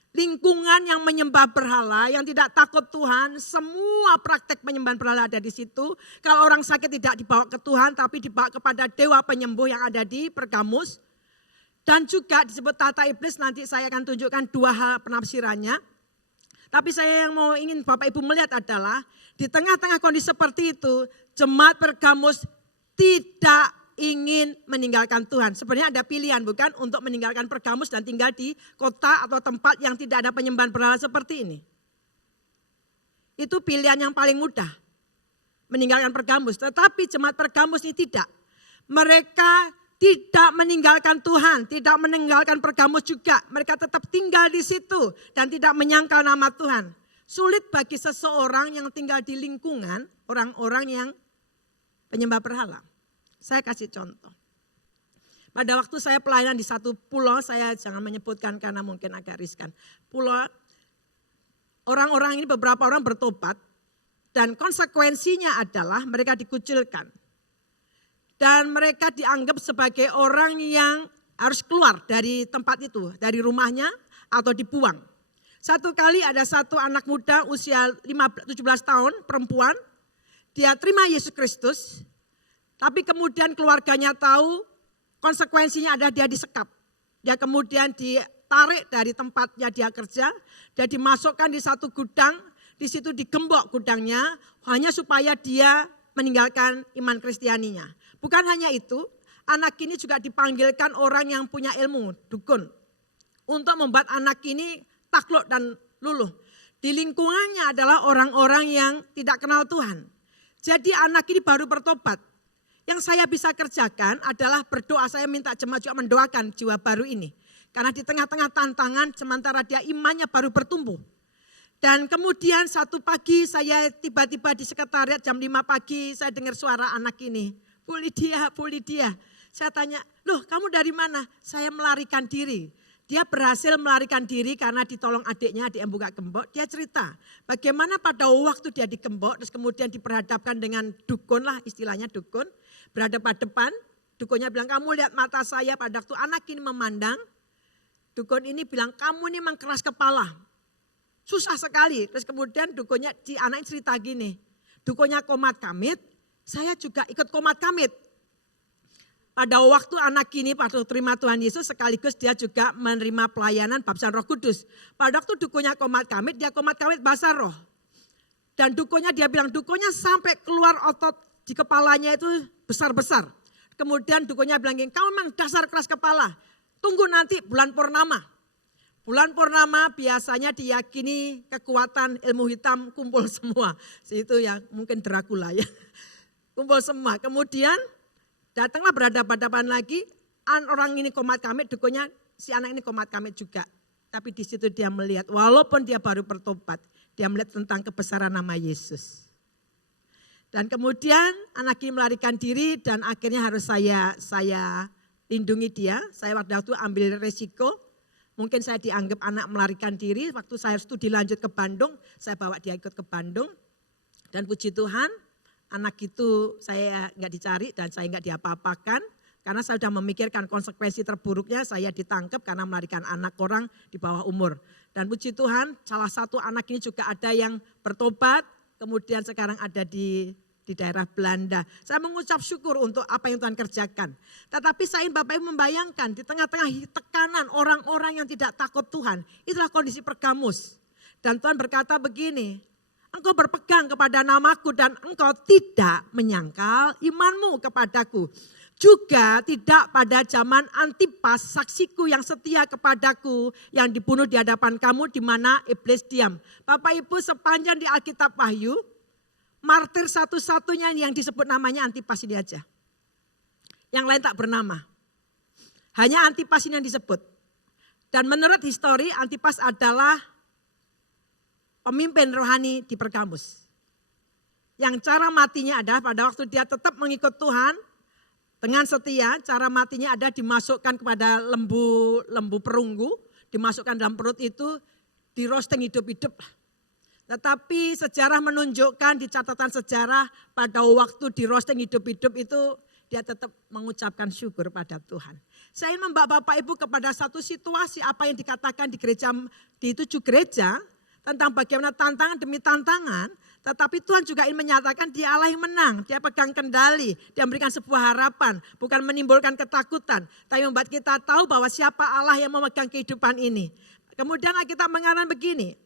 lingkungan yang menyembah berhala, yang tidak takut Tuhan. Semua praktek penyembahan berhala ada di situ. Kalau orang sakit tidak dibawa ke Tuhan, tapi dibawa kepada dewa penyembuh yang ada di Pergamus. Dan juga disebut tahta iblis, nanti saya akan tunjukkan 2 hal penafsirannya. Tapi saya yang mau ingin Bapak Ibu melihat adalah di tengah-tengah kondisi seperti itu, jemaat Pergamus tidak ingin meninggalkan Tuhan. Sebenarnya ada pilihan bukan untuk meninggalkan Pergamus dan tinggal di kota atau tempat yang tidak ada penyembahan berhala seperti ini. Itu pilihan yang paling mudah. meninggalkan Pergamus. Tetapi jemaat Pergamus ini tidak. Mereka tidak meninggalkan Tuhan, tidak meninggalkan Pergamus juga. Mereka tetap tinggal di situ dan tidak menyangkal nama Tuhan. Sulit bagi seseorang yang tinggal di lingkungan orang-orang yang penyembah berhala. Saya kasih contoh. Pada waktu saya pelayanan di satu pulau, saya jangan menyebutkan karena mungkin agak riskan. Pulau, orang-orang ini beberapa orang bertobat dan konsekuensinya adalah mereka dikucilkan. Dan mereka dianggap sebagai orang yang harus keluar dari tempat itu, dari rumahnya atau dibuang. Satu kali ada satu anak muda usia 17 tahun, perempuan, dia terima Yesus Kristus, tapi kemudian keluarganya tahu konsekuensinya adalah dia disekap. Dia kemudian ditarik dari tempatnya dia kerja, dia dimasukkan di satu gudang, di situ digembok gudangnya, hanya supaya dia meninggalkan iman Kristianinya. Bukan hanya itu, anak ini juga dipanggilkan orang yang punya ilmu, dukun, untuk membuat anak ini takluk dan luluh. Di lingkungannya adalah orang-orang yang tidak kenal Tuhan. Jadi anak ini baru bertobat. Yang saya bisa kerjakan adalah berdoa, saya minta jemaat juga mendoakan jiwa baru ini. Karena di tengah-tengah tantangan sementara dia imannya baru bertumbuh. Dan kemudian satu pagi saya tiba-tiba di sekretariat jam 5 pagi saya dengar suara anak ini. Bu Lydia. Saya tanya, loh kamu dari mana? Saya melarikan diri. Dia berhasil melarikan diri karena ditolong adiknya, adik yang buka gembok. Dia cerita bagaimana pada waktu dia digembok terus kemudian diperhadapkan dengan dukun lah, istilahnya dukun. Berhadapan-hadapan, dukunnya bilang kamu lihat mata saya pada waktu anak ini memandang. Dukun ini bilang kamu ini memang keras kepala. Susah sekali. Terus kemudian dukunnya, si anak ini cerita gini. Dukunnya komat kamit, saya juga ikut komat kamit. Pada waktu anak ini pada terima Tuhan Yesus sekaligus dia juga menerima pelayanan baptisan Roh Kudus. Pada waktu dukunnya komat kamit, dia komat kamit bahasa roh. Dan dukunnya dia bilang dukunnya sampai keluar otot di kepalanya itu besar-besar. Kemudian dukunnya bilang gini, kamu memang dasar keras kepala. Tunggu nanti bulan purnama. Bulan purnama biasanya diyakini kekuatan ilmu hitam kumpul semua. Itu ya mungkin Dracula ya. Kumpul semua. Kemudian datanglah berhadapan-hadapan lagi. Orang ini komat kamit, dukunnya si anak ini komat kamit juga. Tapi di situ dia melihat walaupun dia baru bertobat. Dia melihat tentang kebesaran nama Yesus. Dan kemudian anak ini melarikan diri dan akhirnya harus saya lindungi dia. Saya waktu itu ambil resiko. Mungkin saya dianggap anak melarikan diri. Waktu saya studi lanjut ke Bandung, saya bawa dia ikut ke Bandung. Dan puji Tuhan, anak itu saya nggak dicari dan saya nggak diapa-apakan. Karena saya sudah memikirkan konsekuensi terburuknya saya ditangkap karena melarikan anak orang di bawah umur. Dan puji Tuhan, salah satu anak ini juga ada yang bertobat. Kemudian sekarang ada di daerah Belanda. Saya mengucap syukur untuk apa yang Tuhan kerjakan. Tetapi saya ingin Bapak Ibu membayangkan di tengah-tengah tekanan orang-orang yang tidak takut Tuhan. Itulah kondisi Pergamus. Dan Tuhan berkata begini, engkau berpegang kepada namaku dan engkau tidak menyangkal imanmu kepadaku. Juga tidak pada zaman Antipas saksiku yang setia kepadaku yang dibunuh di hadapan kamu di mana iblis diam. Bapak Ibu sepanjang di Alkitab Wahyu, martir satu-satunya yang disebut namanya Antipas ini aja. Yang lain tak bernama. Hanya Antipas ini yang disebut. Dan menurut histori Antipas adalah pemimpin rohani di Pergamus. Yang cara matinya adalah pada waktu dia tetap mengikut Tuhan dengan setia, cara matinya ada dimasukkan kepada lembu perunggu, dimasukkan dalam perut itu, di roasting hidup-hidup. Tetapi sejarah menunjukkan di catatan sejarah pada waktu di roasting hidup-hidup itu dia tetap mengucapkan syukur pada Tuhan. Saya ingin membawa Bapak Ibu kepada satu situasi apa yang dikatakan di gereja, di 7 gereja tentang bagaimana tantangan demi tantangan. Tetapi Tuhan juga ingin menyatakan dia Allah yang menang, dia pegang kendali, dia memberikan sebuah harapan, bukan menimbulkan ketakutan. Tapi membuat kita tahu bahwa siapa Allah yang memegang kehidupan ini. Kemudian kita mengatakan begini,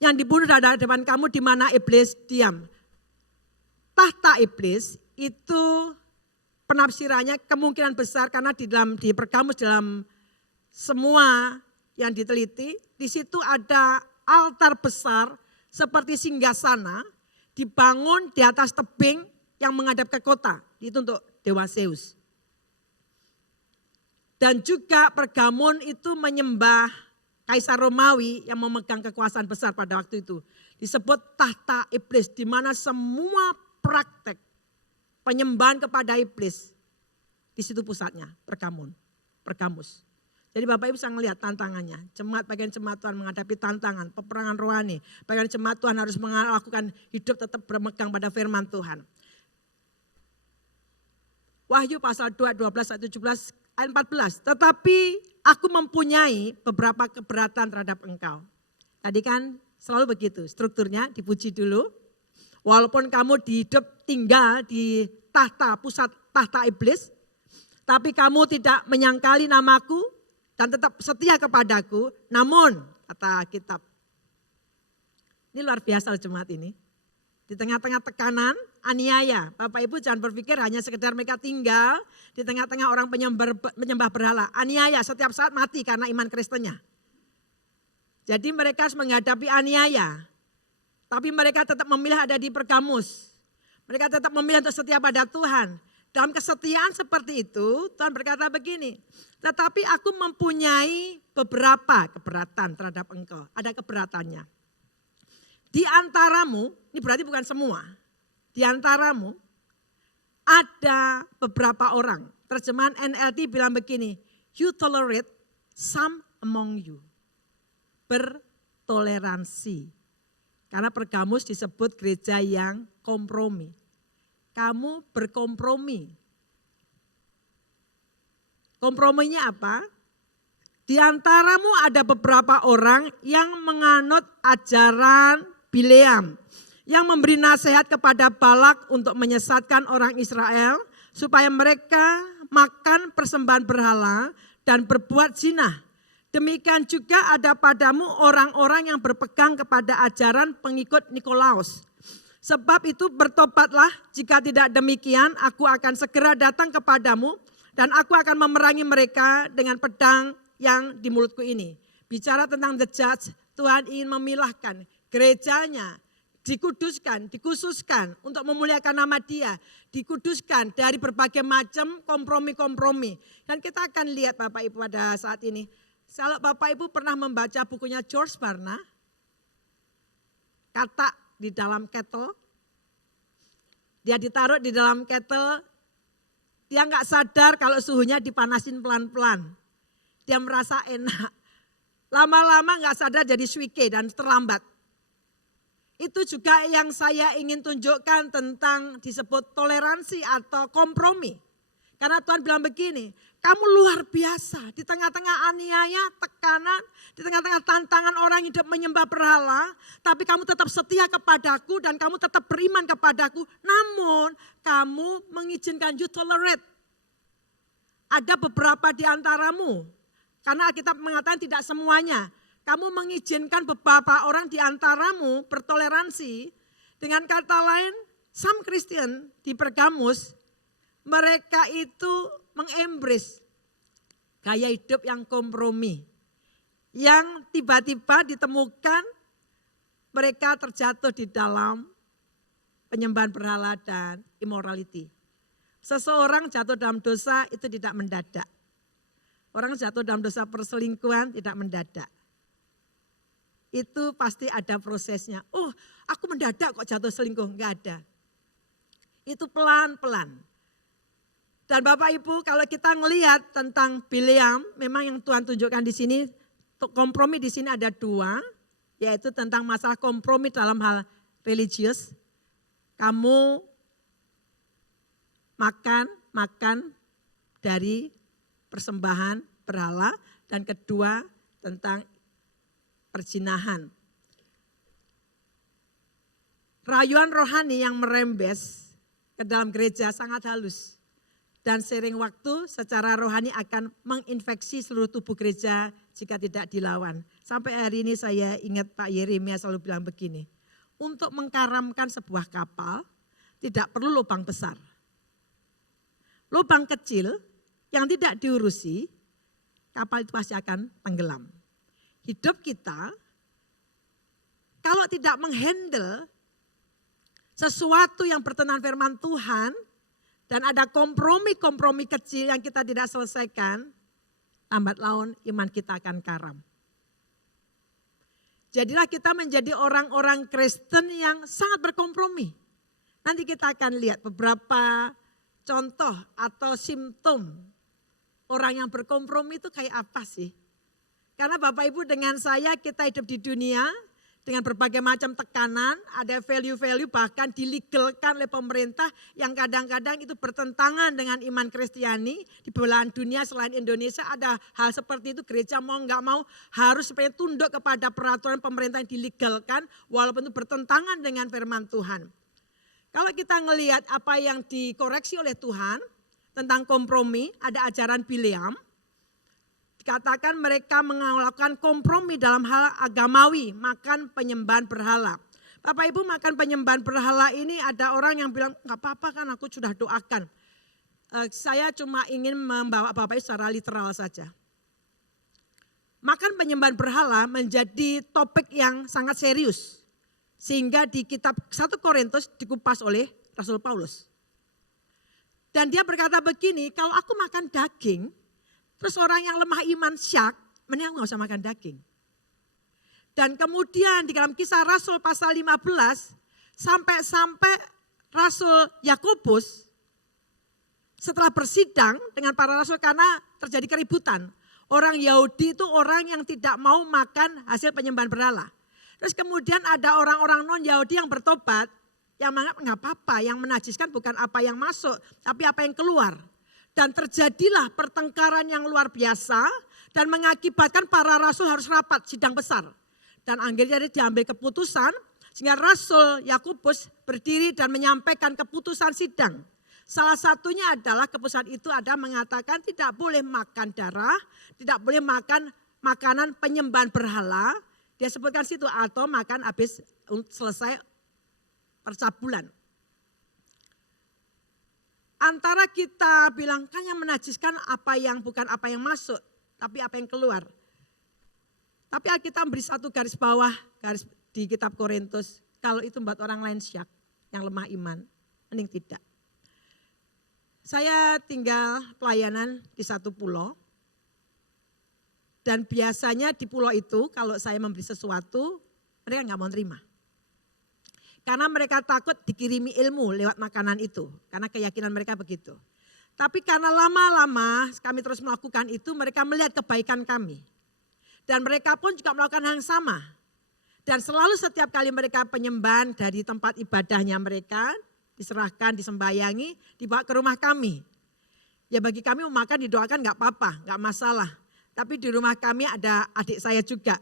yang dibunuh di hadapan kamu di mana iblis diam. Tahta iblis itu penafsirannya kemungkinan besar karena di Pergamus dalam semua yang diteliti, di situ ada altar besar seperti singgasana dibangun di atas tebing yang menghadap ke kota. Itu untuk Dewa Zeus. Dan juga Pergamon itu menyembah Kaisar Romawi yang memegang kekuasaan besar pada waktu itu. Disebut tahta iblis, di mana semua praktek penyembahan kepada iblis, di situ pusatnya, Pergamus. Jadi Bapak Ibu bisa melihat tantangannya. Bagian jemaat Tuhan menghadapi tantangan, peperangan rohani. Bagian jemaat Tuhan harus melakukan hidup tetap bermegang pada firman Tuhan. Wahyu pasal 2, 12, ayat 17, ayat 14. Tetapi aku mempunyai beberapa keberatan terhadap engkau. Tadi kan selalu begitu, strukturnya dipuji dulu. Walaupun kamu tinggal di pusat tahta iblis, tapi kamu tidak menyangkali namaku dan tetap setia kepadaku. Namun, kata kitab, ini luar biasa jemaat ini. Di tengah-tengah tekanan, aniaya. Bapak Ibu jangan berpikir hanya sekedar mereka tinggal di tengah-tengah orang menyembah berhala. Aniaya setiap saat mati karena iman Kristennya. Jadi mereka harus menghadapi aniaya. Tapi mereka tetap memilih ada di Pergamus. Mereka tetap memilih untuk setia pada Tuhan. Dalam kesetiaan seperti itu, Tuhan berkata begini, tetapi aku mempunyai beberapa keberatan terhadap engkau. Ada keberatannya. Di antaramu, ini berarti bukan semua. Di antaramu ada beberapa orang. Terjemahan NLT bilang begini, you tolerate some among you. Bertoleransi. Karena Pergamus disebut gereja yang kompromi. Kamu berkompromi. Komprominya apa? Di antaramu ada beberapa orang yang menganut ajaran Bileam. Yang memberi nasihat kepada Balak untuk menyesatkan orang Israel. Supaya mereka makan persembahan berhala dan berbuat zina. Demikian juga ada padamu orang-orang yang berpegang kepada ajaran pengikut Nikolaus. Sebab itu bertobatlah, jika tidak demikian aku akan segera datang kepadamu dan aku akan memerangi mereka dengan pedang yang di mulutku ini. Bicara tentang the judge, Tuhan ingin memilahkan gerejanya, dikuduskan, dikhususkan untuk memuliakan nama Dia, dikuduskan dari berbagai macam kompromi-kompromi. Dan kita akan lihat Bapak Ibu pada saat ini. Kalau Bapak Ibu pernah membaca bukunya George Barna, Kata di dalam kettle, dia ditaruh di dalam kettle, dia nggak sadar kalau suhunya dipanasin pelan-pelan. Dia merasa enak. Lama-lama nggak sadar jadi suike dan terlambat. Itu juga yang saya ingin tunjukkan tentang disebut toleransi atau kompromi. Karena Tuhan bilang begini, kamu luar biasa di tengah-tengah aniaya, tekanan, di tengah-tengah tantangan orang hidup menyembah berhala, tapi kamu tetap setia kepadaku dan kamu tetap beriman kepadaku. Namun kamu mengizinkan you tolerate. Ada beberapa di antaramu, karena Alkitab mengatakan tidak semuanya. Kamu mengizinkan beberapa orang di antaramu bertoleransi. Dengan kata lain, some Christian di Pergamus, mereka itu mengembrace gaya hidup yang kompromi. Yang tiba-tiba ditemukan mereka terjatuh di dalam penyembahan berhala dan immorality. Seseorang jatuh dalam dosa itu tidak mendadak. Orang jatuh dalam dosa perselingkuhan tidak mendadak. Itu pasti ada prosesnya. Oh, aku mendadak kok jatuh selingkuh. Enggak ada. Itu pelan-pelan. Dan Bapak Ibu, kalau kita ngelihat tentang Bileam, memang yang Tuhan tunjukkan di sini, kompromi di sini ada dua, yaitu tentang masalah kompromi dalam hal religius. Kamu makan dari persembahan berhala, dan kedua tentang perzinahan. Rayuan rohani yang merembes ke dalam gereja sangat halus. Dan seiring waktu secara rohani akan menginfeksi seluruh tubuh gereja jika tidak dilawan. Sampai hari ini saya ingat Pak Yeremia selalu bilang begini. Untuk mengkaramkan sebuah kapal tidak perlu lubang besar. Lubang kecil yang tidak diurusi, kapal itu pasti akan tenggelam. Hidup kita kalau tidak menghandle sesuatu yang bertentangan firman Tuhan dan ada kompromi-kompromi kecil yang kita tidak selesaikan, lambat laun iman kita akan karam. Jadilah kita menjadi orang-orang Kristen yang sangat berkompromi. Nanti kita akan lihat beberapa contoh atau simptom orang yang berkompromi itu kayak apa sih? Karena Bapak Ibu dengan saya kita hidup di dunia dengan berbagai macam tekanan, ada value-value bahkan dilegalkan oleh pemerintah yang kadang-kadang itu bertentangan dengan iman Kristiani. Di belahan dunia selain Indonesia ada hal seperti itu, gereja mau nggak mau harus supaya tunduk kepada peraturan pemerintah yang dilegalkan walaupun itu bertentangan dengan firman Tuhan. Kalau kita ngelihat apa yang dikoreksi oleh Tuhan tentang kompromi, ada ajaran Bileam. Dikatakan mereka melakukan kompromi dalam hal agamawi, makan penyembahan berhala. Bapak Ibu, makan penyembahan berhala ini ada orang yang bilang, nggak apa-apa kan aku sudah doakan. Saya cuma ingin membawa Bapak Ibu secara literal saja. Makan penyembahan berhala menjadi topik yang sangat serius. Sehingga di kitab 1 Korintus dikupas oleh Rasul Paulus. Dan dia berkata begini, kalau aku makan daging, terus orang yang lemah iman syak, mending aku gak usah makan daging. Dan kemudian di dalam Kisah Rasul pasal 15, sampai Rasul Yakobus setelah bersidang dengan para rasul karena terjadi keributan. Orang Yahudi itu orang yang tidak mau makan hasil penyembahan berhala. Terus kemudian ada orang-orang non-Yahudi yang bertobat, yang menganggap nggak apa-apa, yang menajiskan bukan apa yang masuk, tapi apa yang keluar. Dan terjadilah pertengkaran yang luar biasa dan mengakibatkan para rasul harus rapat sidang besar. Dan akhirnya diambil keputusan sehingga Rasul Yakobus berdiri dan menyampaikan keputusan sidang. Salah satunya adalah keputusan itu ada mengatakan tidak boleh makan darah, tidak boleh makan makanan penyembahan berhala. Dia sebutkan situ atau makan habis selesai percabulan. Antara kita bilang kan yang menajiskan apa yang bukan apa yang masuk, tapi apa yang keluar. Tapi Alkitab beri satu garis bawah, garis di kitab Korintus. Kalau itu membuat orang lain syak, yang lemah iman, mending tidak. Saya tinggal pelayanan di satu pulau. Dan biasanya di pulau itu kalau saya memberi sesuatu, mereka nggak mau terima. Karena mereka takut dikirimi ilmu lewat makanan itu. Karena keyakinan mereka begitu. Tapi karena lama-lama kami terus melakukan itu, mereka melihat kebaikan kami. Dan mereka pun juga melakukan hal yang sama. Dan selalu setiap kali mereka penyembahan dari tempat ibadahnya mereka, diserahkan, disembayangi, dibawa ke rumah kami. Ya bagi kami mau makan didoakan gak apa-apa, gak masalah. Tapi di rumah kami ada adik saya juga.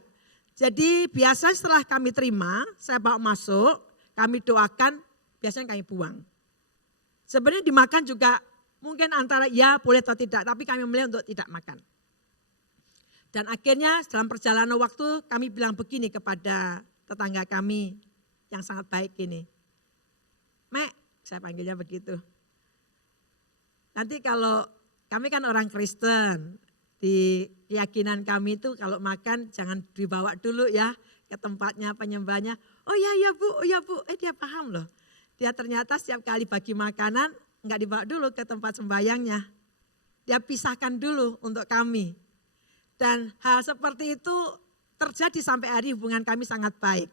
Jadi biasa setelah kami terima, saya bawa masuk, kami doakan, biasanya kami buang. Sebenarnya dimakan juga mungkin antara ya boleh atau tidak, tapi kami memilih untuk tidak makan. Dan akhirnya dalam perjalanan waktu kami bilang begini kepada tetangga kami yang sangat baik ini. Mek, saya panggilnya begitu. Nanti kalau kami kan orang Kristen, di keyakinan kami itu kalau makan jangan dibawa dulu ya ke tempatnya penyembahnya. Oh ya bu, dia paham loh. Dia ternyata setiap kali bagi makanan enggak dibawa dulu ke tempat sembayangnya. Dia pisahkan dulu untuk kami. Dan hal seperti itu terjadi sampai hari hubungan kami sangat baik.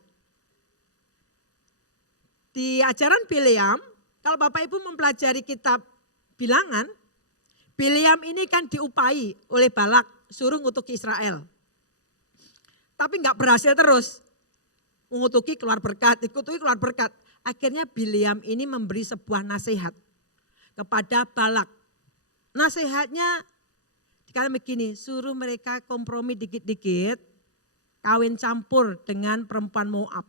Di ajaran Bileam, kalau Bapak Ibu mempelajari kitab Bilangan, Bileam ini kan diupai oleh Balak, suruh ngutuki Israel. Tapi enggak berhasil terus. Mengutuki keluar berkat, dikutuki keluar berkat. Akhirnya Bileam ini memberi sebuah nasihat kepada Balak. Nasihatnya dikatakan begini, suruh mereka kompromi dikit-dikit, kawin campur dengan perempuan Moab.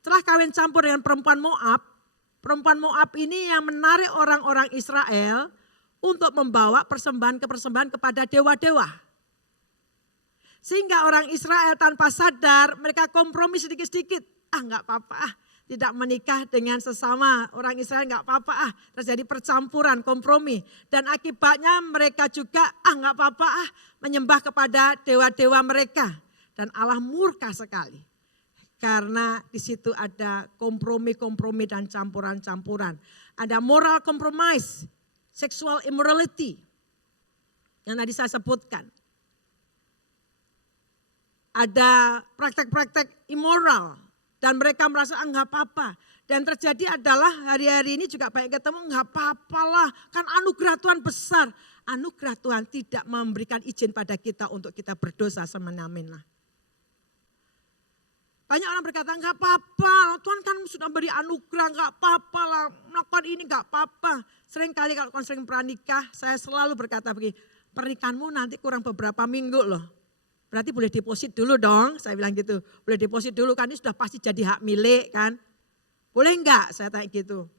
Setelah kawin campur dengan perempuan Moab ini yang menarik orang-orang Israel untuk membawa persembahan kepada dewa-dewa. Sehingga orang Israel tanpa sadar mereka kompromi sedikit-sedikit. Enggak apa-apa, tidak menikah dengan sesama orang Israel enggak apa-apa, terjadi percampuran, kompromi. Dan akibatnya mereka juga enggak apa-apa, menyembah kepada dewa-dewa mereka. Dan Allah murka sekali. Karena di situ ada kompromi-kompromi dan campuran-campuran. Ada moral compromise, sexual immorality yang tadi saya sebutkan. Ada praktek-praktek immoral dan mereka merasa nggak apa-apa. Dan terjadi adalah hari-hari ini juga banyak ketemu nggak apa-apalah, kan anugerah Tuhan besar. Anugerah Tuhan tidak memberikan izin pada kita untuk kita berdosa semena-mena. Banyak orang berkata nggak apa-apa, Tuhan kan sudah beri anugerah, nggak apa-apa lah, melakukan ini nggak apa-apa. Seringkali kalau konseling pranikah, saya selalu berkata begini, pernikahanmu nanti kurang beberapa minggu loh. Berarti boleh deposit dulu dong, saya bilang gitu. Boleh deposit dulu kan ini sudah pasti jadi hak milik kan. Boleh enggak? Saya tanya gitu.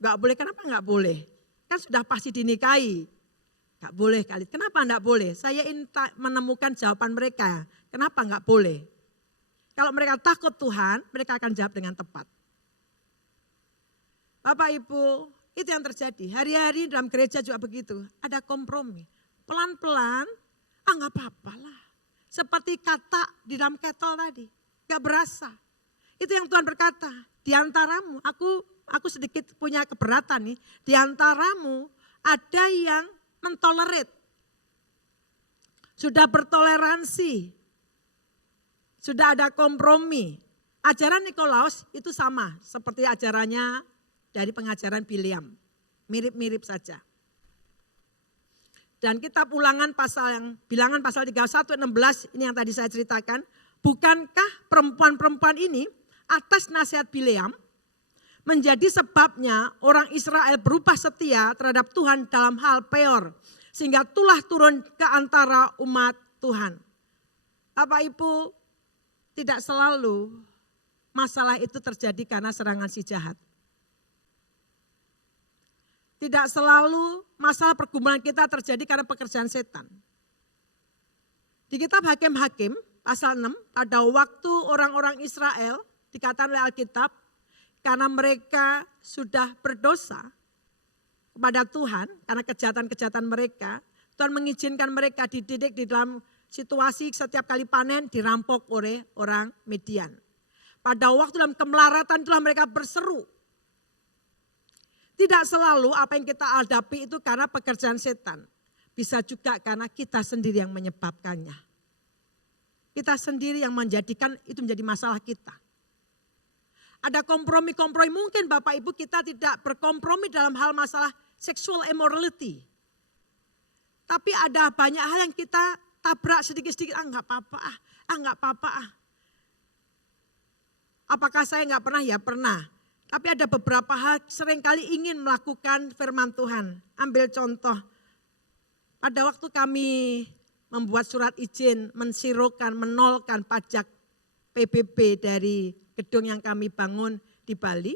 Enggak boleh, kenapa enggak boleh? Kan sudah pasti dinikahi. Enggak boleh kali. Kenapa enggak boleh? Saya ingin menemukan jawaban mereka. Kenapa enggak boleh? Kalau mereka takut Tuhan, mereka akan jawab dengan tepat. Bapak Ibu, itu yang terjadi. Hari-hari dalam gereja juga begitu. Ada kompromi. Pelan-pelan, enggak apa-apa lah. Seperti kata di dalam kettle tadi, gak berasa. Itu yang Tuhan berkata, di antaramu, aku sedikit punya keberatan nih. Di antaramu ada yang mentolerit, sudah bertoleransi, sudah ada kompromi. Ajaran Nikolaus itu sama seperti ajarannya dari pengajaran Biliam. Mirip-mirip saja. Dan kitab Ulangan Bilangan pasal 31 16 ini yang tadi saya ceritakan. Bukankah perempuan-perempuan ini atas nasihat Bileam menjadi sebabnya orang Israel berubah setia terhadap Tuhan dalam hal peor. Sehingga tulah turun ke antara umat Tuhan. Bapak Ibu, tidak selalu masalah itu terjadi karena serangan si jahat. Tidak selalu masalah pergumulan kita terjadi karena pekerjaan setan. Di kitab Hakim-Hakim pasal 6, pada waktu orang-orang Israel dikatakan oleh Alkitab, karena mereka sudah berdosa kepada Tuhan, karena kejahatan-kejahatan mereka, Tuhan mengizinkan mereka dididik di dalam situasi setiap kali panen dirampok oleh orang Midian. Pada waktu dalam kemelaratan itulah mereka berseru. Tidak selalu apa yang kita hadapi itu karena pekerjaan setan. Bisa juga karena kita sendiri yang menyebabkannya. Kita sendiri yang menjadikan itu menjadi masalah kita. Ada kompromi-kompromi, mungkin Bapak Ibu kita tidak berkompromi dalam hal masalah sexual immorality. Tapi ada banyak hal yang kita tabrak sedikit-sedikit, enggak apa-apa enggak apa-apa Apakah saya enggak pernah? Ya pernah. Tapi ada beberapa hal seringkali ingin melakukan firman Tuhan. Ambil contoh, pada waktu kami membuat surat izin, mensirokan, menolkan pajak PBB dari gedung yang kami bangun di Bali.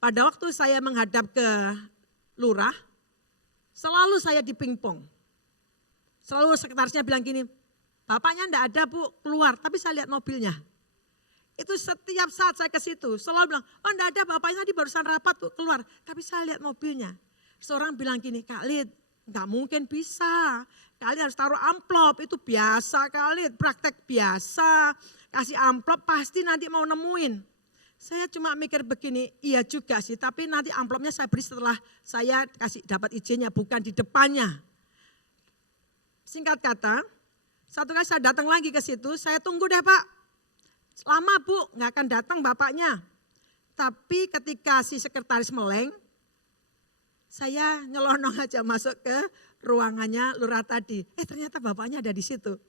Pada waktu saya menghadap ke lurah, selalu saya dipingpong. Selalu sekretarisnya bilang gini, bapaknya enggak ada Bu, keluar, tapi saya lihat mobilnya. Itu setiap saat saya ke situ, selalu bilang, oh enggak ada bapaknya tadi barusan rapat tuh keluar. Tapi saya lihat mobilnya. Seorang bilang gini, Kak Lid, enggak mungkin bisa. Kak Lid harus taruh amplop, itu biasa Kak Lid, praktek biasa. Kasih amplop pasti nanti mau nemuin. Saya cuma mikir begini, iya juga sih, tapi nanti amplopnya saya beri setelah saya kasih dapat izinnya, bukan di depannya. Singkat kata, satu kali saya datang lagi ke situ, saya tunggu deh Pak. Lama Bu, nggak akan datang bapaknya. Tapi ketika si sekretaris meleng, saya nyelonong aja masuk ke ruangannya lurah tadi. Ternyata bapaknya ada di situ.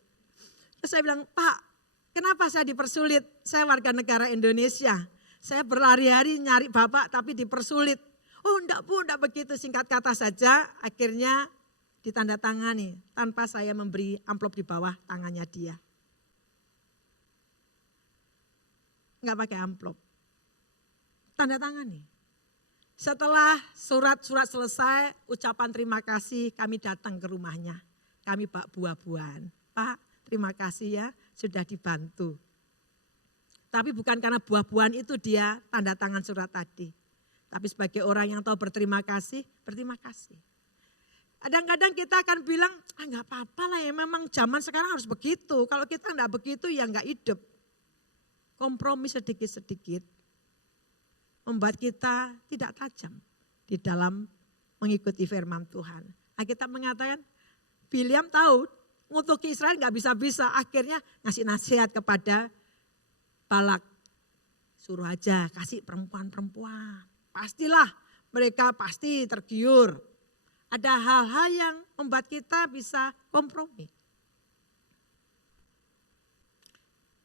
Terus saya bilang, Pak, kenapa saya dipersulit? Saya warga negara Indonesia. Saya berlari-lari nyari bapak tapi dipersulit. Oh enggak Bu, enggak begitu. Singkat kata saja akhirnya ditandatangani tanpa saya memberi amplop di bawah tangannya dia. Enggak pakai amplop. Tanda tangani. Setelah surat-surat selesai, ucapan terima kasih, kami datang ke rumahnya. Kami bawa buah-buahan. Pak, terima kasih ya, sudah dibantu. Tapi bukan karena buah-buahan itu dia tanda tangan surat tadi. Tapi sebagai orang yang tahu berterima kasih, berterima kasih. Kadang-kadang kita akan bilang, nggak apa-apa lah ya, memang zaman sekarang harus begitu. Kalau kita nggak begitu ya nggak hidup. Kompromi sedikit-sedikit membuat kita tidak tajam di dalam mengikuti firman Tuhan. Nah, kita mengatakan, Bileam tahu ngutuki Israel nggak bisa-bisa, akhirnya ngasih nasihat kepada Balak. Suruh aja kasih perempuan-perempuan. Pastilah mereka pasti tergiur. Ada hal-hal yang membuat kita bisa kompromi.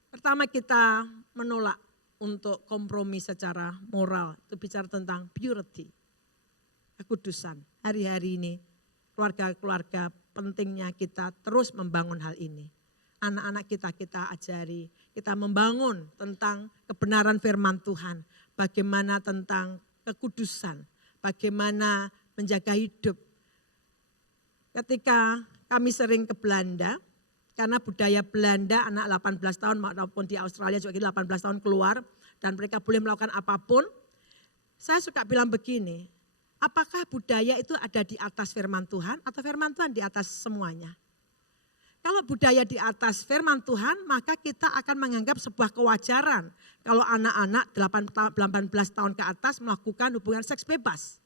Pertama kita menolak untuk kompromi secara moral. Itu bicara tentang purity, kekudusan. Hari-hari ini keluarga-keluarga pentingnya kita terus membangun hal ini. Anak-anak kita ajari, kita membangun tentang kebenaran firman Tuhan. Bagaimana tentang kekudusan, bagaimana menjaga hidup. Ketika kami sering ke Belanda, karena budaya Belanda anak 18 tahun maupun di Australia juga 18 tahun keluar dan mereka boleh melakukan apapun. Saya suka bilang begini, apakah budaya itu ada di atas firman Tuhan atau firman Tuhan di atas semuanya? Kalau budaya di atas firman Tuhan, maka kita akan menganggap sebuah kewajaran kalau anak-anak 18 tahun ke atas melakukan hubungan seks bebas.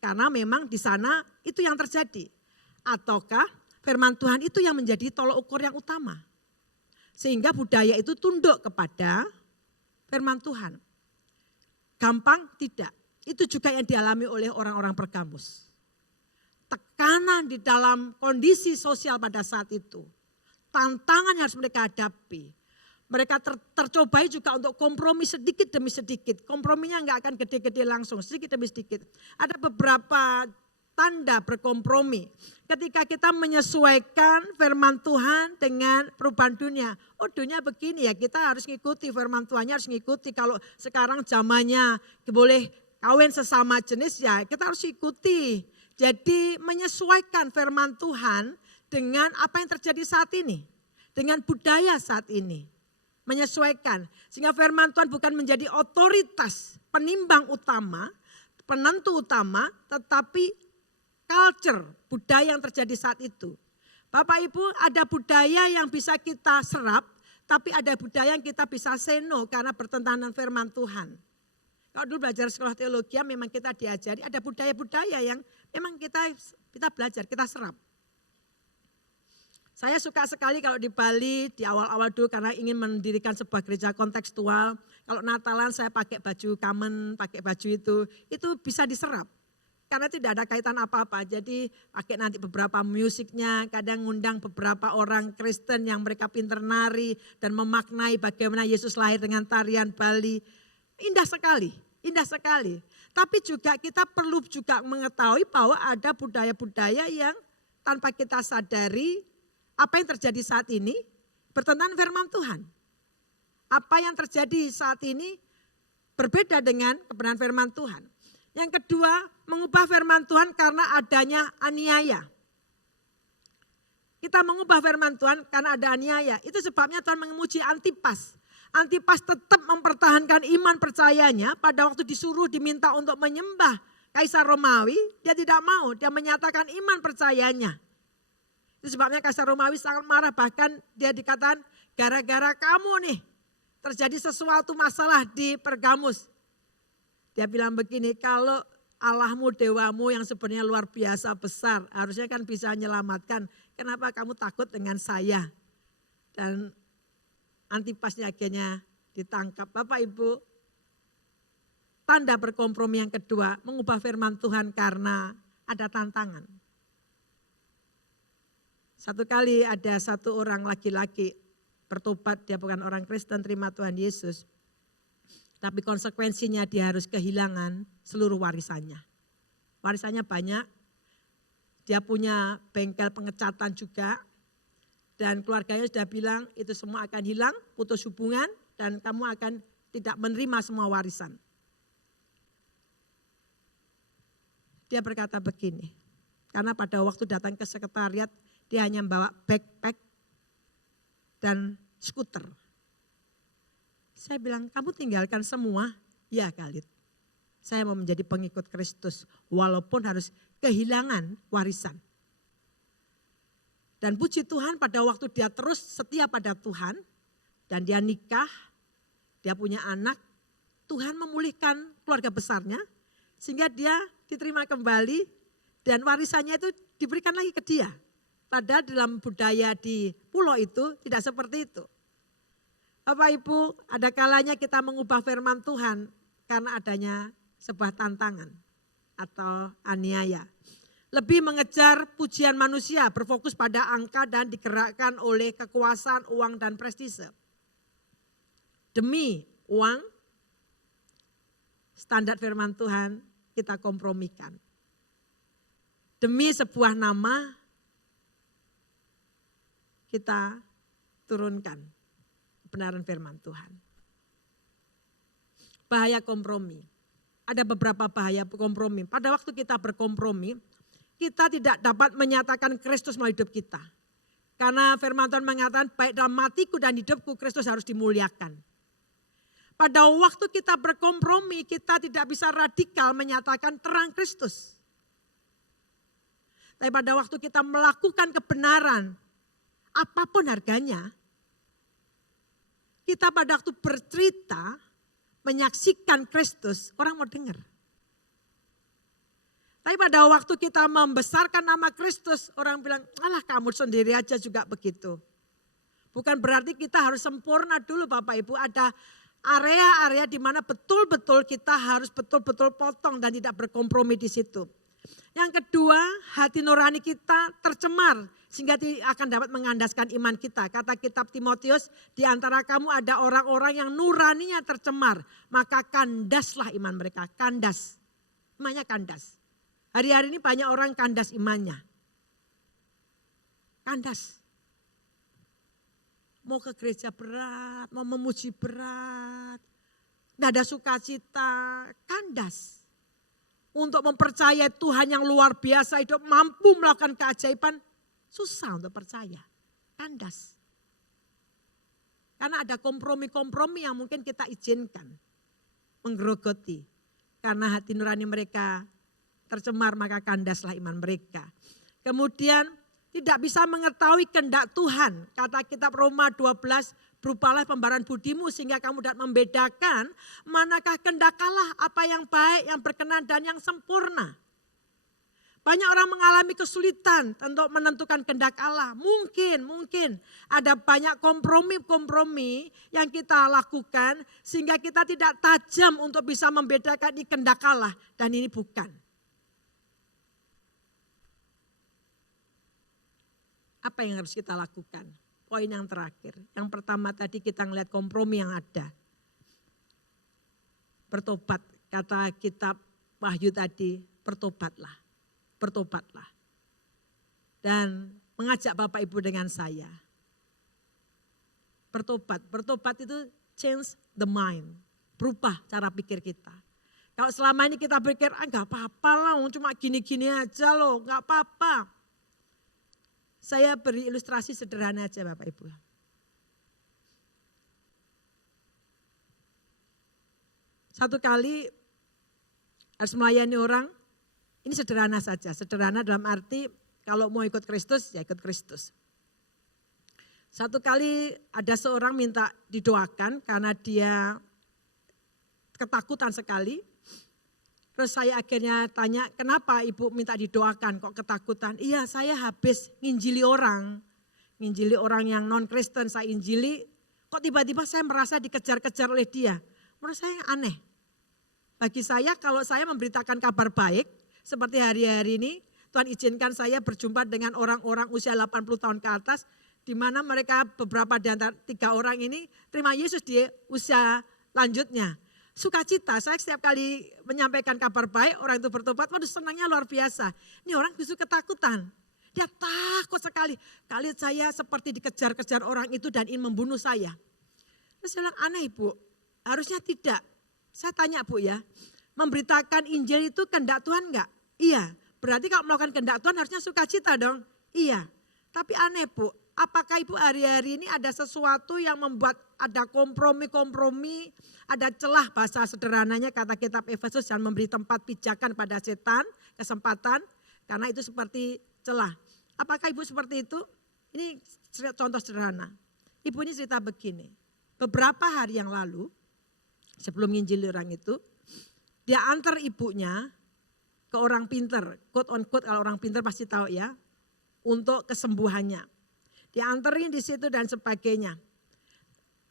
Karena memang di sana itu yang terjadi. Ataukah firman Tuhan itu yang menjadi tolok ukur yang utama. Sehingga budaya itu tunduk kepada firman Tuhan. Gampang tidak. Itu juga yang dialami oleh orang-orang Pergamus. Tekanan di dalam kondisi sosial pada saat itu. Tantangan yang harus mereka hadapi. Mereka tercobai juga untuk kompromi sedikit demi sedikit. Komprominya enggak akan gede-gede langsung, sedikit demi sedikit. Ada beberapa tanda berkompromi. Ketika kita menyesuaikan firman Tuhan dengan perubahan dunia. Oh dunia begini ya, kita harus ngikuti firman Tuhannya, harus ngikuti. Kalau sekarang zamannya boleh kawin sesama jenis ya kita harus ikuti. Jadi menyesuaikan firman Tuhan dengan apa yang terjadi saat ini. Dengan budaya saat ini. Menyesuaikan. Sehingga firman Tuhan bukan menjadi otoritas penimbang utama, penentu utama, tetapi culture, budaya yang terjadi saat itu. Bapak Ibu, ada budaya yang bisa kita serap, tapi ada budaya yang kita bisa seno karena bertentangan dengan firman Tuhan. Kalau dulu belajar sekolah teologi, memang kita diajari ada budaya-budaya yang memang kita belajar, kita serap. Saya suka sekali kalau di Bali di awal-awal dulu karena ingin mendirikan sebuah gereja kontekstual. Kalau Natalan saya pakai baju common, pakai baju itu bisa diserap. Karena tidak ada kaitan apa-apa, jadi pakai nanti beberapa musiknya, kadang ngundang beberapa orang Kristen yang mereka pinter nari dan memaknai bagaimana Yesus lahir dengan tarian Bali. Indah sekali, indah sekali. Tapi juga kita perlu juga mengetahui bahwa ada budaya-budaya yang tanpa kita sadari apa yang terjadi saat ini bertentangan firman Tuhan. Apa yang terjadi saat ini berbeda dengan kebenaran firman Tuhan. Yang kedua, mengubah firman Tuhan karena adanya aniaya. Kita mengubah firman Tuhan karena ada aniaya. Itu sebabnya Tuhan menguji Antipas. Antipas tetap mempertahankan iman percayanya pada waktu disuruh diminta untuk menyembah Kaisar Romawi. Dia tidak mau, dia menyatakan iman percayanya. Itu sebabnya Kaisar Romawi sangat marah. Bahkan dia dikatakan gara-gara kamu nih terjadi sesuatu masalah di Pergamus. Dia bilang begini, kalau Allahmu, dewamu yang sebenarnya luar biasa besar, harusnya kan bisa menyelamatkan. Kenapa kamu takut dengan saya? Dan Antipasnya akhirnya ditangkap. Bapak Ibu, tanda berkompromi yang kedua, mengubah firman Tuhan karena ada tantangan. Satu kali ada satu orang laki-laki bertobat, dia bukan orang Kristen, terima Tuhan Yesus. Tapi konsekuensinya dia harus kehilangan seluruh warisannya. Warisannya banyak, dia punya bengkel pengecatan juga. Dan keluarganya sudah bilang itu semua akan hilang, putus hubungan dan kamu akan tidak menerima semua warisan. Dia berkata begini, karena pada waktu datang ke sekretariat dia hanya membawa backpack dan skuter. Saya bilang, kamu tinggalkan semua? Ya Khalid, saya mau menjadi pengikut Kristus walaupun harus kehilangan warisan. Dan puji Tuhan pada waktu dia terus setia pada Tuhan dan dia nikah, dia punya anak, Tuhan memulihkan keluarga besarnya sehingga dia diterima kembali dan warisannya itu diberikan lagi ke dia. Padahal dalam budaya di pulau itu tidak seperti itu. Bapak Ibu, ada kalanya kita mengubah firman Tuhan karena adanya sebuah tantangan atau aniaya. Lebih mengejar pujian manusia, berfokus pada angka dan digerakkan oleh kekuasaan, uang dan prestise. Demi uang, standar firman Tuhan kita kompromikan. Demi sebuah nama, kita turunkan kebenaran firman Tuhan. Bahaya kompromi. Ada beberapa bahaya kompromi. Pada waktu kita berkompromi, kita tidak dapat menyatakan Kristus melalui hidup kita. Karena firman Tuhan mengatakan baik dalam matiku dan hidupku Kristus harus dimuliakan. Pada waktu kita berkompromi, kita tidak bisa radikal menyatakan terang Kristus. Tapi pada waktu kita melakukan kebenaran, apapun harganya, kita pada waktu bercerita, menyaksikan Kristus, orang mau dengar. Tapi pada waktu kita membesarkan nama Kristus, orang bilang, alah kamu sendiri aja juga begitu. Bukan berarti kita harus sempurna dulu Bapak Ibu, ada area-area di mana betul-betul kita harus betul-betul potong dan tidak berkompromi di situ. Yang kedua, hati nurani kita tercemar sehingga akan dapat mengandaskan iman kita. Kata kitab Timotius, di antara kamu ada orang-orang yang nuraninya tercemar, maka kandaslah iman mereka, kandas. Imannya kandas. Hari-hari ini banyak orang kandas imannya. Kandas. Mau ke gereja berat, mau memuji berat. Nggak ada sukacita, kandas. Untuk mempercayai Tuhan yang luar biasa hidup mampu melakukan keajaiban, susah untuk percaya. Kandas. Karena ada kompromi-kompromi yang mungkin kita izinkan. Menggerogoti. Karena hati nurani mereka tercemar maka kandaslah iman mereka. Kemudian tidak bisa mengetahui kehendak Tuhan. Kata kitab Roma 12, berupalah pembaharan budimu sehingga kamu dapat membedakan manakah kehendak Allah, apa yang baik, yang berkenan dan yang sempurna. Banyak orang mengalami kesulitan untuk menentukan kehendak Allah. Mungkin ada banyak kompromi-kompromi yang kita lakukan sehingga kita tidak tajam untuk bisa membedakan ini kehendak Allah dan ini bukan. Apa yang harus kita lakukan? Poin yang terakhir. Yang pertama tadi kita ngelihat kompromi yang ada. Bertobat, kata kitab Wahyu tadi, bertobatlah. Bertobatlah. Dan mengajak Bapak Ibu dengan saya. Bertobat itu change the mind. Berubah cara pikir kita. Kalau selama ini kita pikir, gak apa-apa lah, cuma gini-gini aja loh, gak apa-apa. Saya beri ilustrasi sederhana aja Bapak Ibu. Satu kali harus melayani orang, ini sederhana saja. Sederhana dalam arti kalau mau ikut Kristus, ya ikut Kristus. Satu kali ada seorang minta didoakan karena dia ketakutan sekali. Terus saya akhirnya tanya, kenapa ibu minta didoakan kok ketakutan? Iya, saya habis nginjili orang yang non-Kristen, saya injili. Kok tiba-tiba saya merasa dikejar-kejar oleh dia? Menurut saya aneh. Bagi saya kalau saya memberitakan kabar baik, seperti hari-hari ini, Tuhan izinkan saya berjumpa dengan orang-orang usia 80 tahun ke atas, di mana mereka beberapa di antara 3 orang ini terima Yesus di usia lanjutnya. Sukacita, saya setiap kali menyampaikan kabar baik, orang itu bertobat, waduh senangnya luar biasa. Ini orang justru ketakutan, dia takut sekali. Kali saya seperti dikejar-kejar orang itu dan ingin membunuh saya. Terus saya bilang, aneh Bu, harusnya tidak. Saya tanya Bu ya, memberitakan Injil itu kehendak Tuhan enggak? Iya, berarti kalau melakukan kehendak Tuhan harusnya sukacita dong? Iya, tapi aneh Bu, apakah Ibu hari-hari ini ada sesuatu yang membuat ada kompromi-kompromi, ada celah bahasa sederhananya kata kitab Efesus yang memberi tempat pijakan pada setan, kesempatan. Karena itu seperti celah. Apakah ibu seperti itu? Ini contoh sederhana. Ibu ini cerita begini. Beberapa hari yang lalu, sebelum nginjili orang itu, dia antar ibunya ke orang pinter. Quote on quote, kalau orang pinter pasti tahu ya. Untuk kesembuhannya. Dianterin di situ dan sebagainya.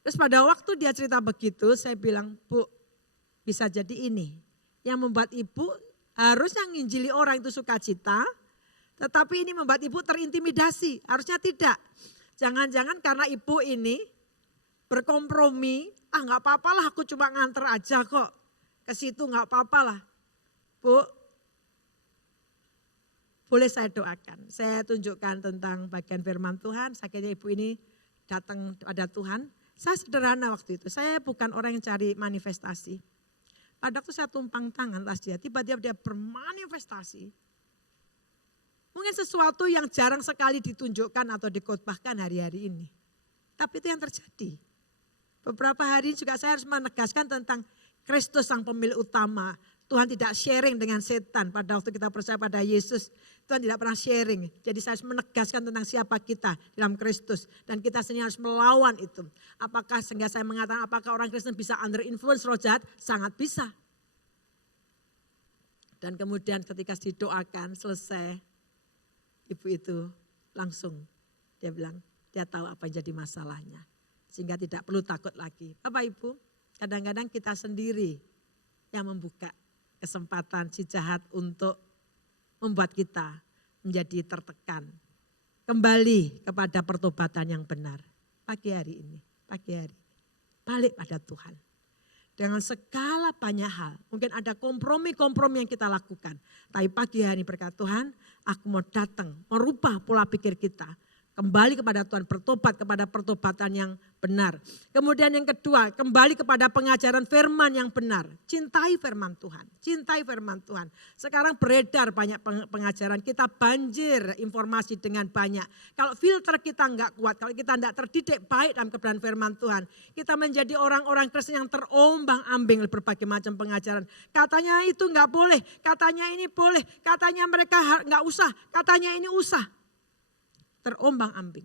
Terus pada waktu dia cerita begitu, saya bilang, Bu, bisa jadi ini. Yang membuat ibu harusnya nginjili orang itu sukacita, tetapi ini membuat ibu terintimidasi. Harusnya tidak. Jangan-jangan karena ibu ini berkompromi, nggak apa-apa lah aku cuma nganter aja kok. Ke situ nggak apa-apa lah. Bu, boleh saya doakan. Saya tunjukkan tentang bagian firman Tuhan. Akhirnya ibu ini datang pada Tuhan. Saya sederhana waktu itu. Saya bukan orang yang cari manifestasi. Pada waktu saya tumpang tangan atas dia, tiba-tiba dia bermanifestasi. Mungkin sesuatu yang jarang sekali ditunjukkan atau dikhotbahkan hari-hari ini. Tapi itu yang terjadi. Beberapa hari juga saya harus menegaskan tentang Kristus sang pemilik utama. Tuhan tidak sharing dengan setan. Pada waktu kita percaya pada Yesus, Tuhan tidak pernah sharing. Jadi saya harus menegaskan tentang siapa kita dalam Kristus. Dan kita sendiri harus melawan itu. Apakah sehingga saya mengatakan apakah orang Kristen bisa under influence roh jahat? Sangat bisa. Dan kemudian ketika didoakan selesai, ibu itu langsung dia bilang dia tahu apa yang jadi masalahnya. Sehingga tidak perlu takut lagi. Bapak Ibu, kadang-kadang kita sendiri yang membuka kesempatan si jahat untuk membuat kita menjadi tertekan. Kembali kepada pertobatan yang benar. Pagi hari ini, balik pada Tuhan. Dengan segala banyak hal, mungkin ada kompromi-kompromi yang kita lakukan. Tapi pagi hari ini berkat Tuhan, aku mau datang, merubah pola pikir kita. Kembali kepada Tuhan, bertobat kepada pertobatan yang benar. Kemudian yang kedua, kembali kepada pengajaran firman yang benar. Cintai firman Tuhan, cintai firman Tuhan. Sekarang beredar banyak pengajaran, kita banjir informasi dengan banyak. Kalau filter kita enggak kuat, kalau kita enggak terdidik baik dalam kebenaran firman Tuhan, kita menjadi orang-orang Kristen yang terombang-ambing berbagai macam pengajaran. Katanya itu enggak boleh, katanya ini boleh, katanya mereka enggak usah, katanya ini usah. Terombang-ambing.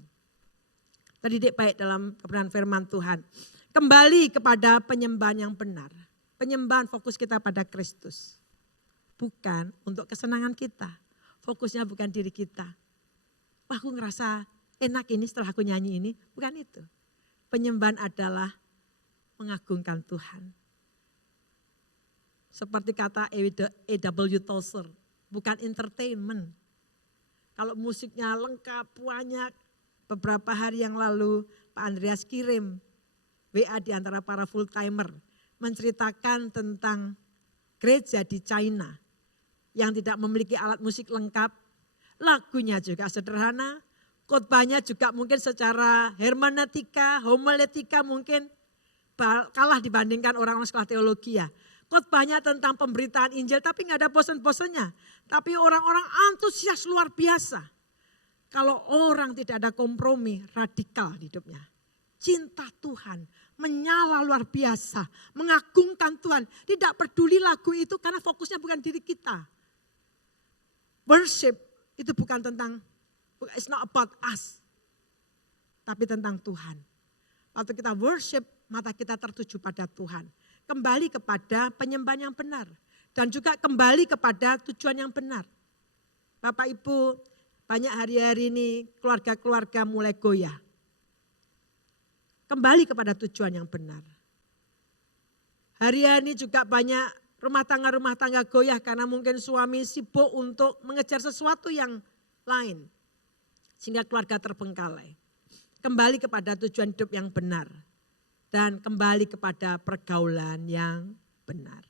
Terdidik baik dalam kebenaran firman Tuhan. Kembali kepada penyembahan yang benar. Penyembahan fokus kita pada Kristus. Bukan untuk kesenangan kita. Fokusnya bukan diri kita. Wah, aku ngerasa enak ini setelah aku nyanyi ini. Bukan itu. Penyembahan adalah mengagungkan Tuhan. Seperti kata A.W. Tozer. Bukan entertainment. Kalau musiknya lengkap, banyak. Beberapa hari yang lalu Pak Andreas kirim WA di antara para full timer. Menceritakan tentang gereja di China. Yang tidak memiliki alat musik lengkap. Lagunya juga sederhana. Khotbahnya juga mungkin secara hermeneutika, homiletika mungkin kalah dibandingkan orang-orang sekolah teologi ya. Khotbahnya tentang pemberitaan Injil tapi nggak ada bosan-bosannya. Tapi orang-orang antusias luar biasa. Kalau orang tidak ada kompromi, radikal hidupnya. Cinta Tuhan, menyala luar biasa, mengagungkan Tuhan. Tidak peduli lagu itu karena fokusnya bukan diri kita. Worship itu bukan tentang, it's not about us. Tapi tentang Tuhan. Waktu kita worship, mata kita tertuju pada Tuhan. Kembali kepada penyembahan yang benar. Dan juga kembali kepada tujuan yang benar. Bapak Ibu, banyak hari-hari ini keluarga-keluarga mulai goyah. Kembali kepada tujuan yang benar. Hari-hari ini juga banyak rumah tangga goyah karena mungkin suami sibuk untuk mengejar sesuatu yang lain. Sehingga keluarga terbengkalai. Kembali kepada tujuan hidup yang benar. Dan kembali kepada pergaulan yang benar.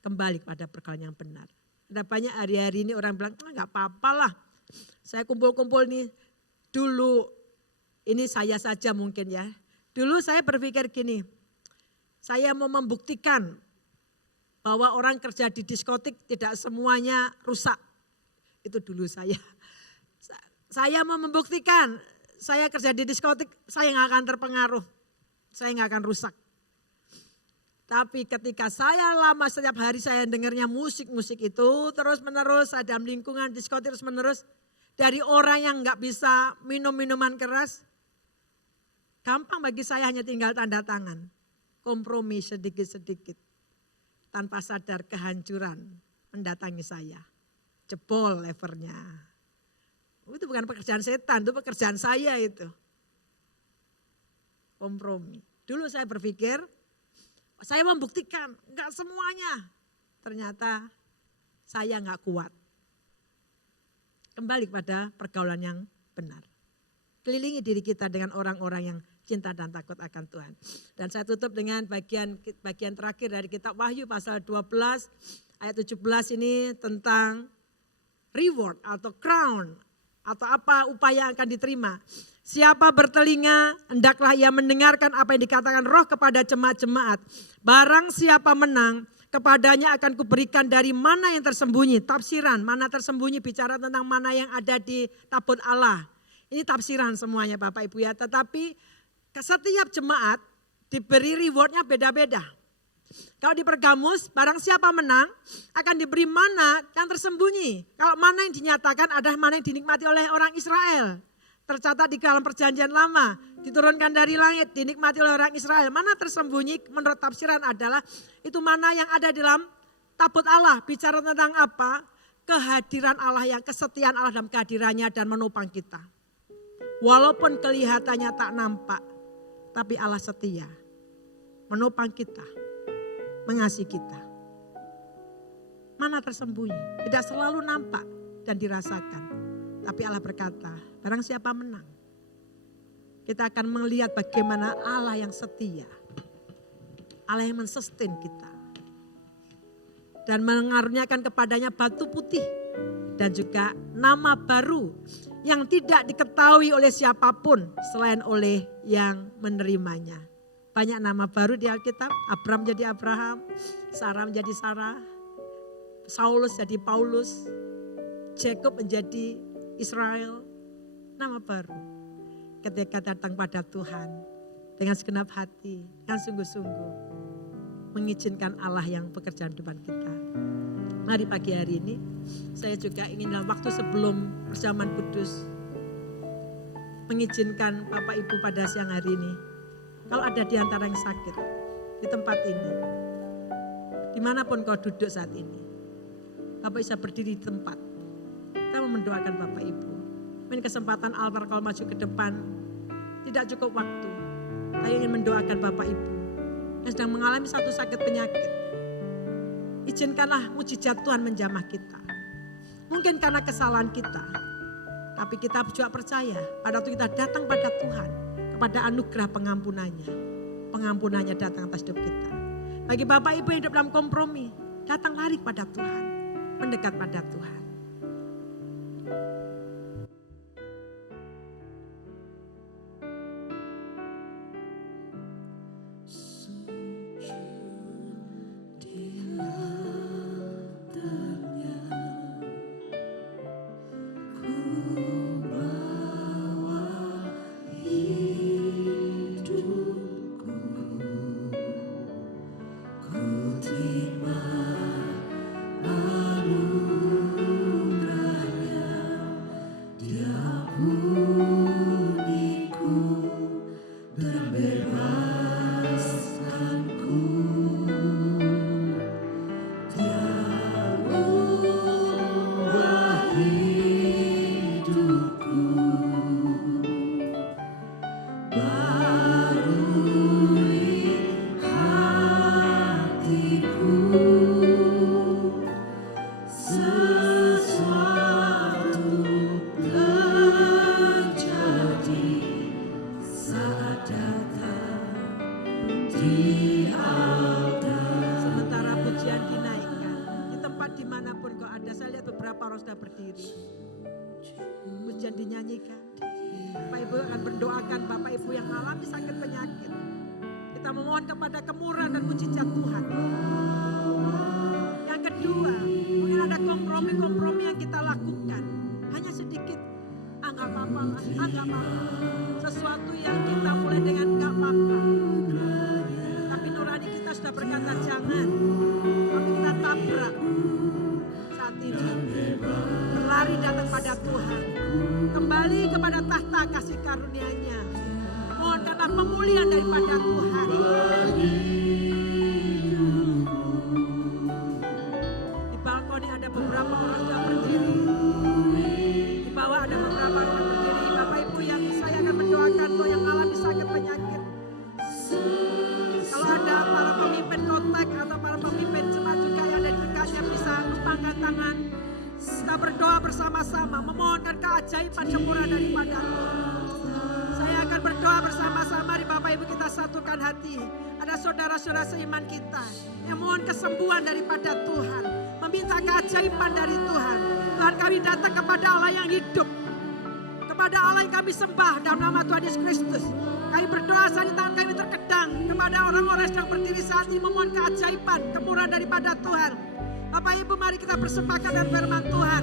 Kembali kepada pergaulan yang benar. Ada banyak hari-hari ini orang bilang, enggak apa-apa lah. Saya kumpul-kumpul nih dulu, ini saya saja mungkin ya. Dulu saya berpikir gini, saya mau membuktikan bahwa orang kerja di diskotik tidak semuanya rusak. Itu dulu saya. Saya mau membuktikan, saya kerja di diskotik, saya nggak akan terpengaruh. Saya nggak akan rusak. Tapi ketika saya lama setiap hari saya dengarnya musik-musik itu terus menerus, saya dalam lingkungan diskotik terus menerus. Dari orang yang nggak bisa minum minuman keras, gampang bagi saya hanya tinggal tanda tangan. Kompromi sedikit-sedikit. Tanpa sadar kehancuran mendatangi saya. Jebol levernya. Itu bukan pekerjaan setan, itu pekerjaan saya itu. Kompromi. Dulu saya berpikir, saya membuktikan, enggak semuanya. Ternyata saya enggak kuat. Kembali kepada pergaulan yang benar. Kelilingi diri kita dengan orang-orang yang cinta dan takut akan Tuhan. Dan saya tutup dengan bagian terakhir dari kitab Wahyu pasal 12 ayat 17 ini tentang reward atau crown atau apa upaya yang akan diterima. Siapa bertelinga, hendaklah ia mendengarkan apa yang dikatakan Roh kepada jemaat-jemaat. Barang siapa menang, kepadanya akan kuberikan dari mana yang tersembunyi. Tafsiran, mana tersembunyi bicara tentang mana yang ada di tabut Allah. Ini tafsiran semuanya Bapak Ibu ya. Tetapi setiap jemaat diberi rewardnya beda-beda. Kalau di Pergamus, barang siapa menang akan diberi mana yang tersembunyi. Kalau mana yang dinyatakan adalah mana yang dinikmati oleh orang Israel. Tercatat di dalam perjanjian lama, diturunkan dari langit, dinikmati oleh orang Israel. Mana tersembunyi menurut tafsiran adalah itu mana yang ada di dalam tabut Allah. Bicara tentang apa? Kehadiran Allah, yang kesetiaan Allah dalam kehadirannya dan menopang kita. Walaupun kelihatannya tak nampak, tapi Allah setia. Menopang kita, mengasihi kita. Mana tersembunyi? Tidak selalu nampak dan dirasakan. Tapi Allah berkata, barang siapa menang, kita akan melihat bagaimana Allah yang setia. Allah yang mensustain kita. Dan mengaruniakan kepadanya batu putih. Dan juga nama baru yang tidak diketahui oleh siapapun selain oleh yang menerimanya. Banyak nama baru di Alkitab. Abraham jadi Abraham, Sarah menjadi Sarah, Saulus jadi Paulus, Jacob menjadi Israel. Nama baru. Ketika datang pada Tuhan dengan segenap hati, dengan sungguh-sungguh mengizinkan Allah yang bekerja di depan kita. Mari pagi hari ini saya juga ingin dalam waktu sebelum perjamuan kudus mengizinkan Bapak Ibu pada siang hari ini, kalau ada di antara yang sakit di tempat ini, dimanapun kau duduk saat ini, Bapak bisa berdiri di tempat. Kita mau mendoakan Bapak Ibu. Mungkin kesempatan altar kalau maju ke depan tidak cukup waktu. Saya ingin mendoakan Bapak Ibu yang sedang mengalami satu sakit penyakit. Izinkanlah mujizat Tuhan menjamah kita. Mungkin karena kesalahan kita. Tapi kita juga percaya pada waktu kita datang pada Tuhan, kepada anugerah pengampunannya. Pengampunannya datang atas hidup kita. Bagi Bapak Ibu yang hidup dalam kompromi, datang lari pada Tuhan. Mendekat pada Tuhan. Sementara pujian dinaikkan, di tempat dimanapun kau ada, saya lihat beberapa orang sudah berdiri. Pujian dinyanyikan. Bapak Ibu akan berdoakan Bapak Ibu yang mengalami sakit penyakit. Kita memohon kepada kemurahan dan mujizat Tuhan. Yang kedua, mungkin ada kompromi-kompromi yang kita lakukan. Hanya sedikit. Enggak apa-apa, enggak apa-apa. Sesuatu yang kita mulai dengan enggak apa-apa. Tapi nurani kita sudah berkata daripada Tuhan. Kembali kepada tahta kasih karunia-Nya. Mohon karena pemulihan daripada Tuhan. Di balkon ada beberapa orang yang berdiri. Di bawah ada beberapa orang yang berdiri. Bapak Ibu yang saya akan mendoakan untuk yang alami sakit penyakit. Kalau ada para pemimpin kontak atau para pemimpin jemaat juga yang ada di dekatnya bisa angkat tangan. Kita berdoa bersama-sama memohonkan keajaiban sempurna daripada Tuhan. Saya akan berdoa bersama-sama di Bapak Ibu kita satukan hati. Ada saudara-saudara seiman kita yang mohon kesembuhan daripada Tuhan. Meminta keajaiban dari Tuhan. Tuhan kami datang kepada Allah yang hidup. Kepada Allah yang kami sembah dalam nama Tuhan Yesus Kristus. Kami berdoa saat ini tangan kami terkedang kepada orang-orang yang sedang berdiri saat ini memohon keajaiban, kemurahan daripada Tuhan. Bapak Ibu mari kita persembahkan dan firman Tuhan.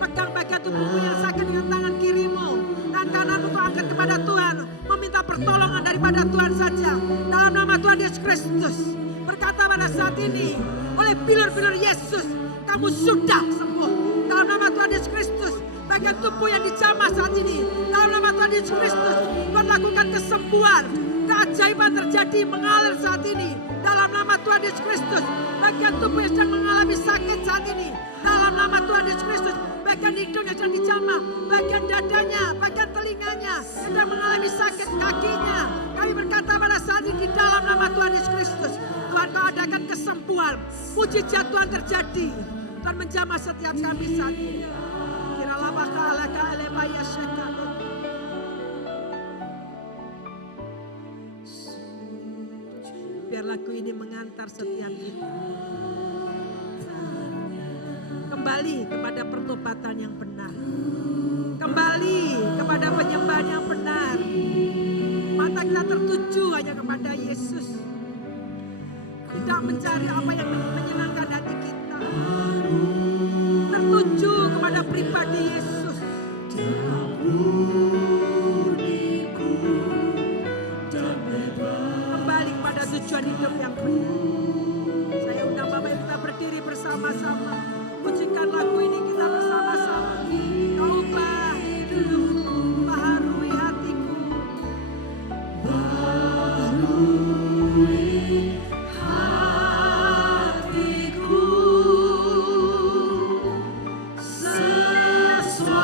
Pegang bagian tubuhmu yang sakit dengan tangan kirimu. Dan kananmu tuh angkat kepada Tuhan. Meminta pertolongan daripada Tuhan saja. Dalam nama Tuhan Yesus Kristus. Berkata pada saat ini. Oleh bilur-bilur Yesus. Kamu sudah sembuh. Dalam nama Tuhan Yesus Kristus. Bagian tubuh yang dijamah saat ini. Dalam nama Tuhan Yesus Kristus. Tuhan lakukan kesembuhan. Keajaiban terjadi mengalir saat ini. Dalam nama Tuhan Yesus Kristus. Bagian tubuh yang sedang mengalami sakit saat ini. Dalam nama Tuhan Yesus Kristus. Bagian hidung yang sedang dijamah. Bagian dadanya, bagian telinganya. Sedang mengalami sakit kakinya. Kami berkata pada saat ini di dalam nama Tuhan Yesus Kristus. Tuhan kau adakan kesembuhan. Mujizat Tuhan terjadi. Tuhan menjamah setiap kami saat ini. Kiralah bakal alaka elebaya syekadot. Biar lagu ini mengantar setiap kita. Kembali kepada pertobatan yang benar. Kembali kepada penyembahan yang benar. Mata kita tertuju hanya kepada Yesus. Tidak mencari apa yang menyenangkan hati kita. Tertuju kepada pribadi Yesus. Kembali kepada tujuan hidup yang benar. Saya undang Bapak Ibu kita berdiri bersama-sama. Pujikan lagu ini kita bersama-sama. Kaulah hidupku, baharui hatiku. Baharui hatiku. Sesuatu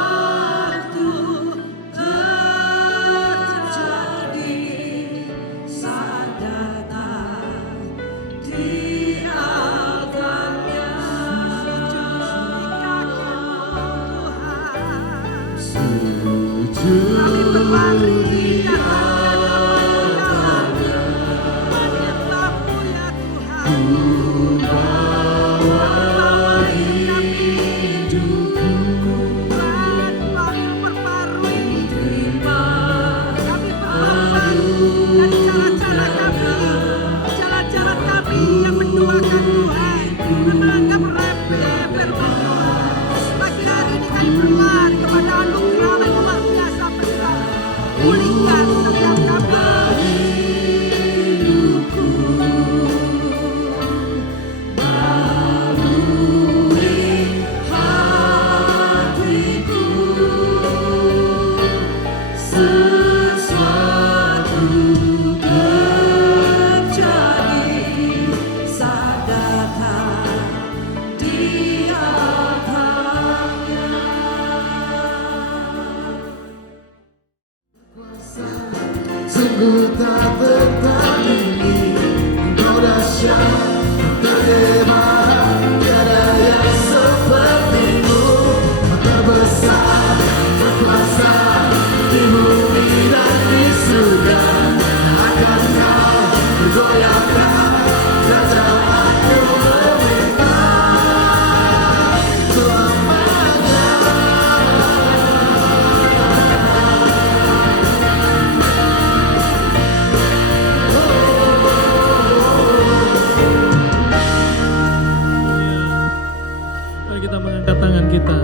terjadi saat datang di altarnya. Kami berlari di altarnya, menyembahmu ya Tuhan. Bawa kami hidupku, Tuhan kami perbarui iman. Kami berkorban dari jalan-jalan kami, jalan-jalan kami yang menduakan Tuhan, menanggap remeh firman Tuhan. Pagi hari ini kami berlari kepada anugerah yang luar biasa besar. Pulihkan setiap kami. Sesuatu terjadi saat datang di altarnya. Sungguh tak tertandingi, Engkau dahsyat, terhebat, tiada yang seperti-Mu. Kau terbesar, berkuasa di bumi dan di surga. Akan Kau bergoyahkan kerajaan-Mu meminta selamanya. Mari kita mengangkat tangan kita.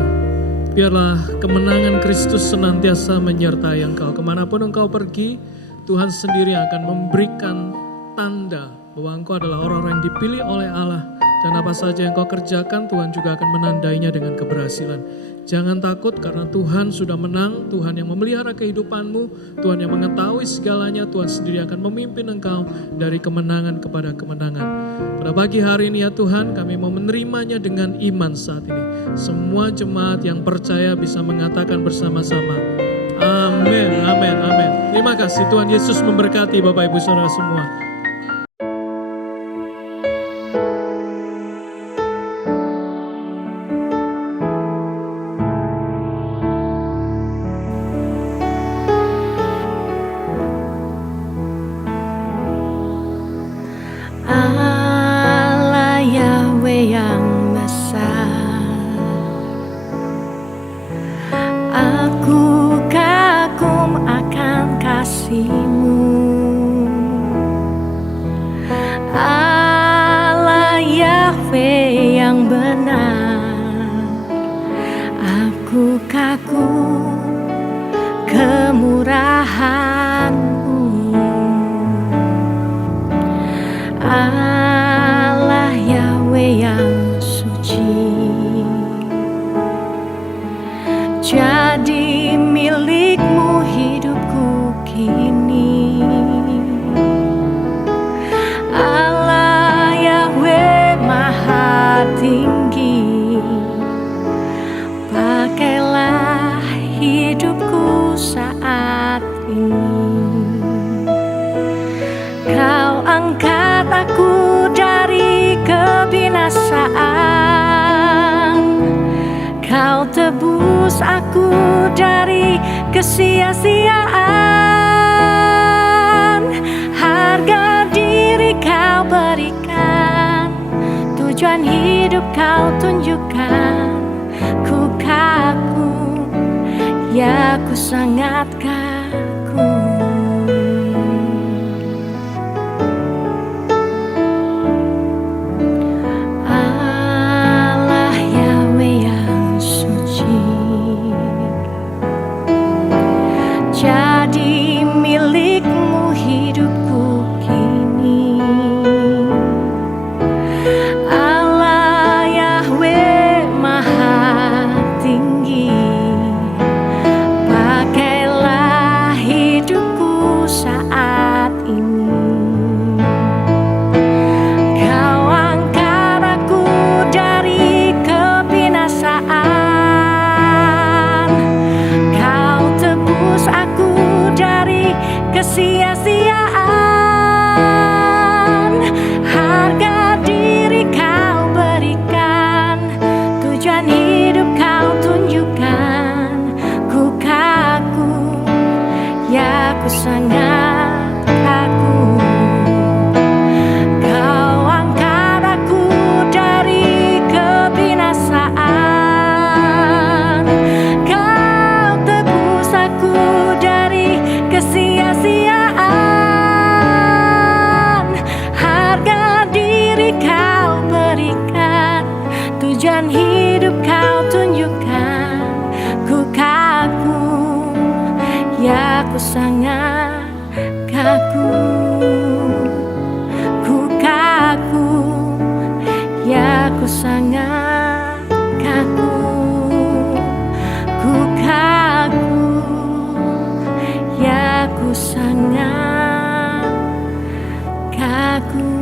Biarlah kemenangan Kristus senantiasa menyertai engkau. Kemanapun engkau pergi, Tuhan sendiri akan memberikan tanda bahwa engkau adalah orang-orang yang dipilih oleh Allah. Dan apa saja yang kau kerjakan, Tuhan juga akan menandainya dengan keberhasilan. Jangan takut karena Tuhan sudah menang, Tuhan yang memelihara kehidupanmu, Tuhan yang mengetahui segalanya, Tuhan sendiri akan memimpin engkau dari kemenangan kepada kemenangan. Pada pagi hari ini ya Tuhan, kami mau menerimanya dengan iman saat ini. Semua jemaat yang percaya bisa mengatakan bersama-sama, amin, amin, amin. Terima kasih, Tuhan Yesus memberkati Bapak Ibu Saudara semua. Allah Yahweh yang besar, aku kagum akan kasih-Mu. Allah Yahweh yang benar, aku kagum kemurahan-Mu. Allah Yahweh yang suci, jadi milik-Mu hidupku kini. Allah Yahweh maha tinggi, pakailah hidupku saat ini. Kau angkat aku dari kebinasaan, Kau tebus aku dari kesia-siaan. Harga diri Kau berikan, tujuan hidup Kau tunjukkan. Ku kagum, ya ku sangat kagum. Jadi milik-Mu hidupku kini. Allah Yahweh maha tinggi, pakailah hidupku saat ini. Kau angkat aku dari kebinasaan, Kau tebus aku dari kesia-siaan. Harga diri Kau berikan, tujuan hidup Kau tunjukkan. Ku kagum, ya ku sangat kagum. Kau angkat aku dari kebinasaan, Kau tebus aku dari kesia-siaan. Harga diri Kau berikan, tujuan hidup Kau tunjukkan. Ku kagum, ya ku sangat kagum. Ku kagum, ya ku sangat kagum. Ku kagum, ya ku sangat kagum.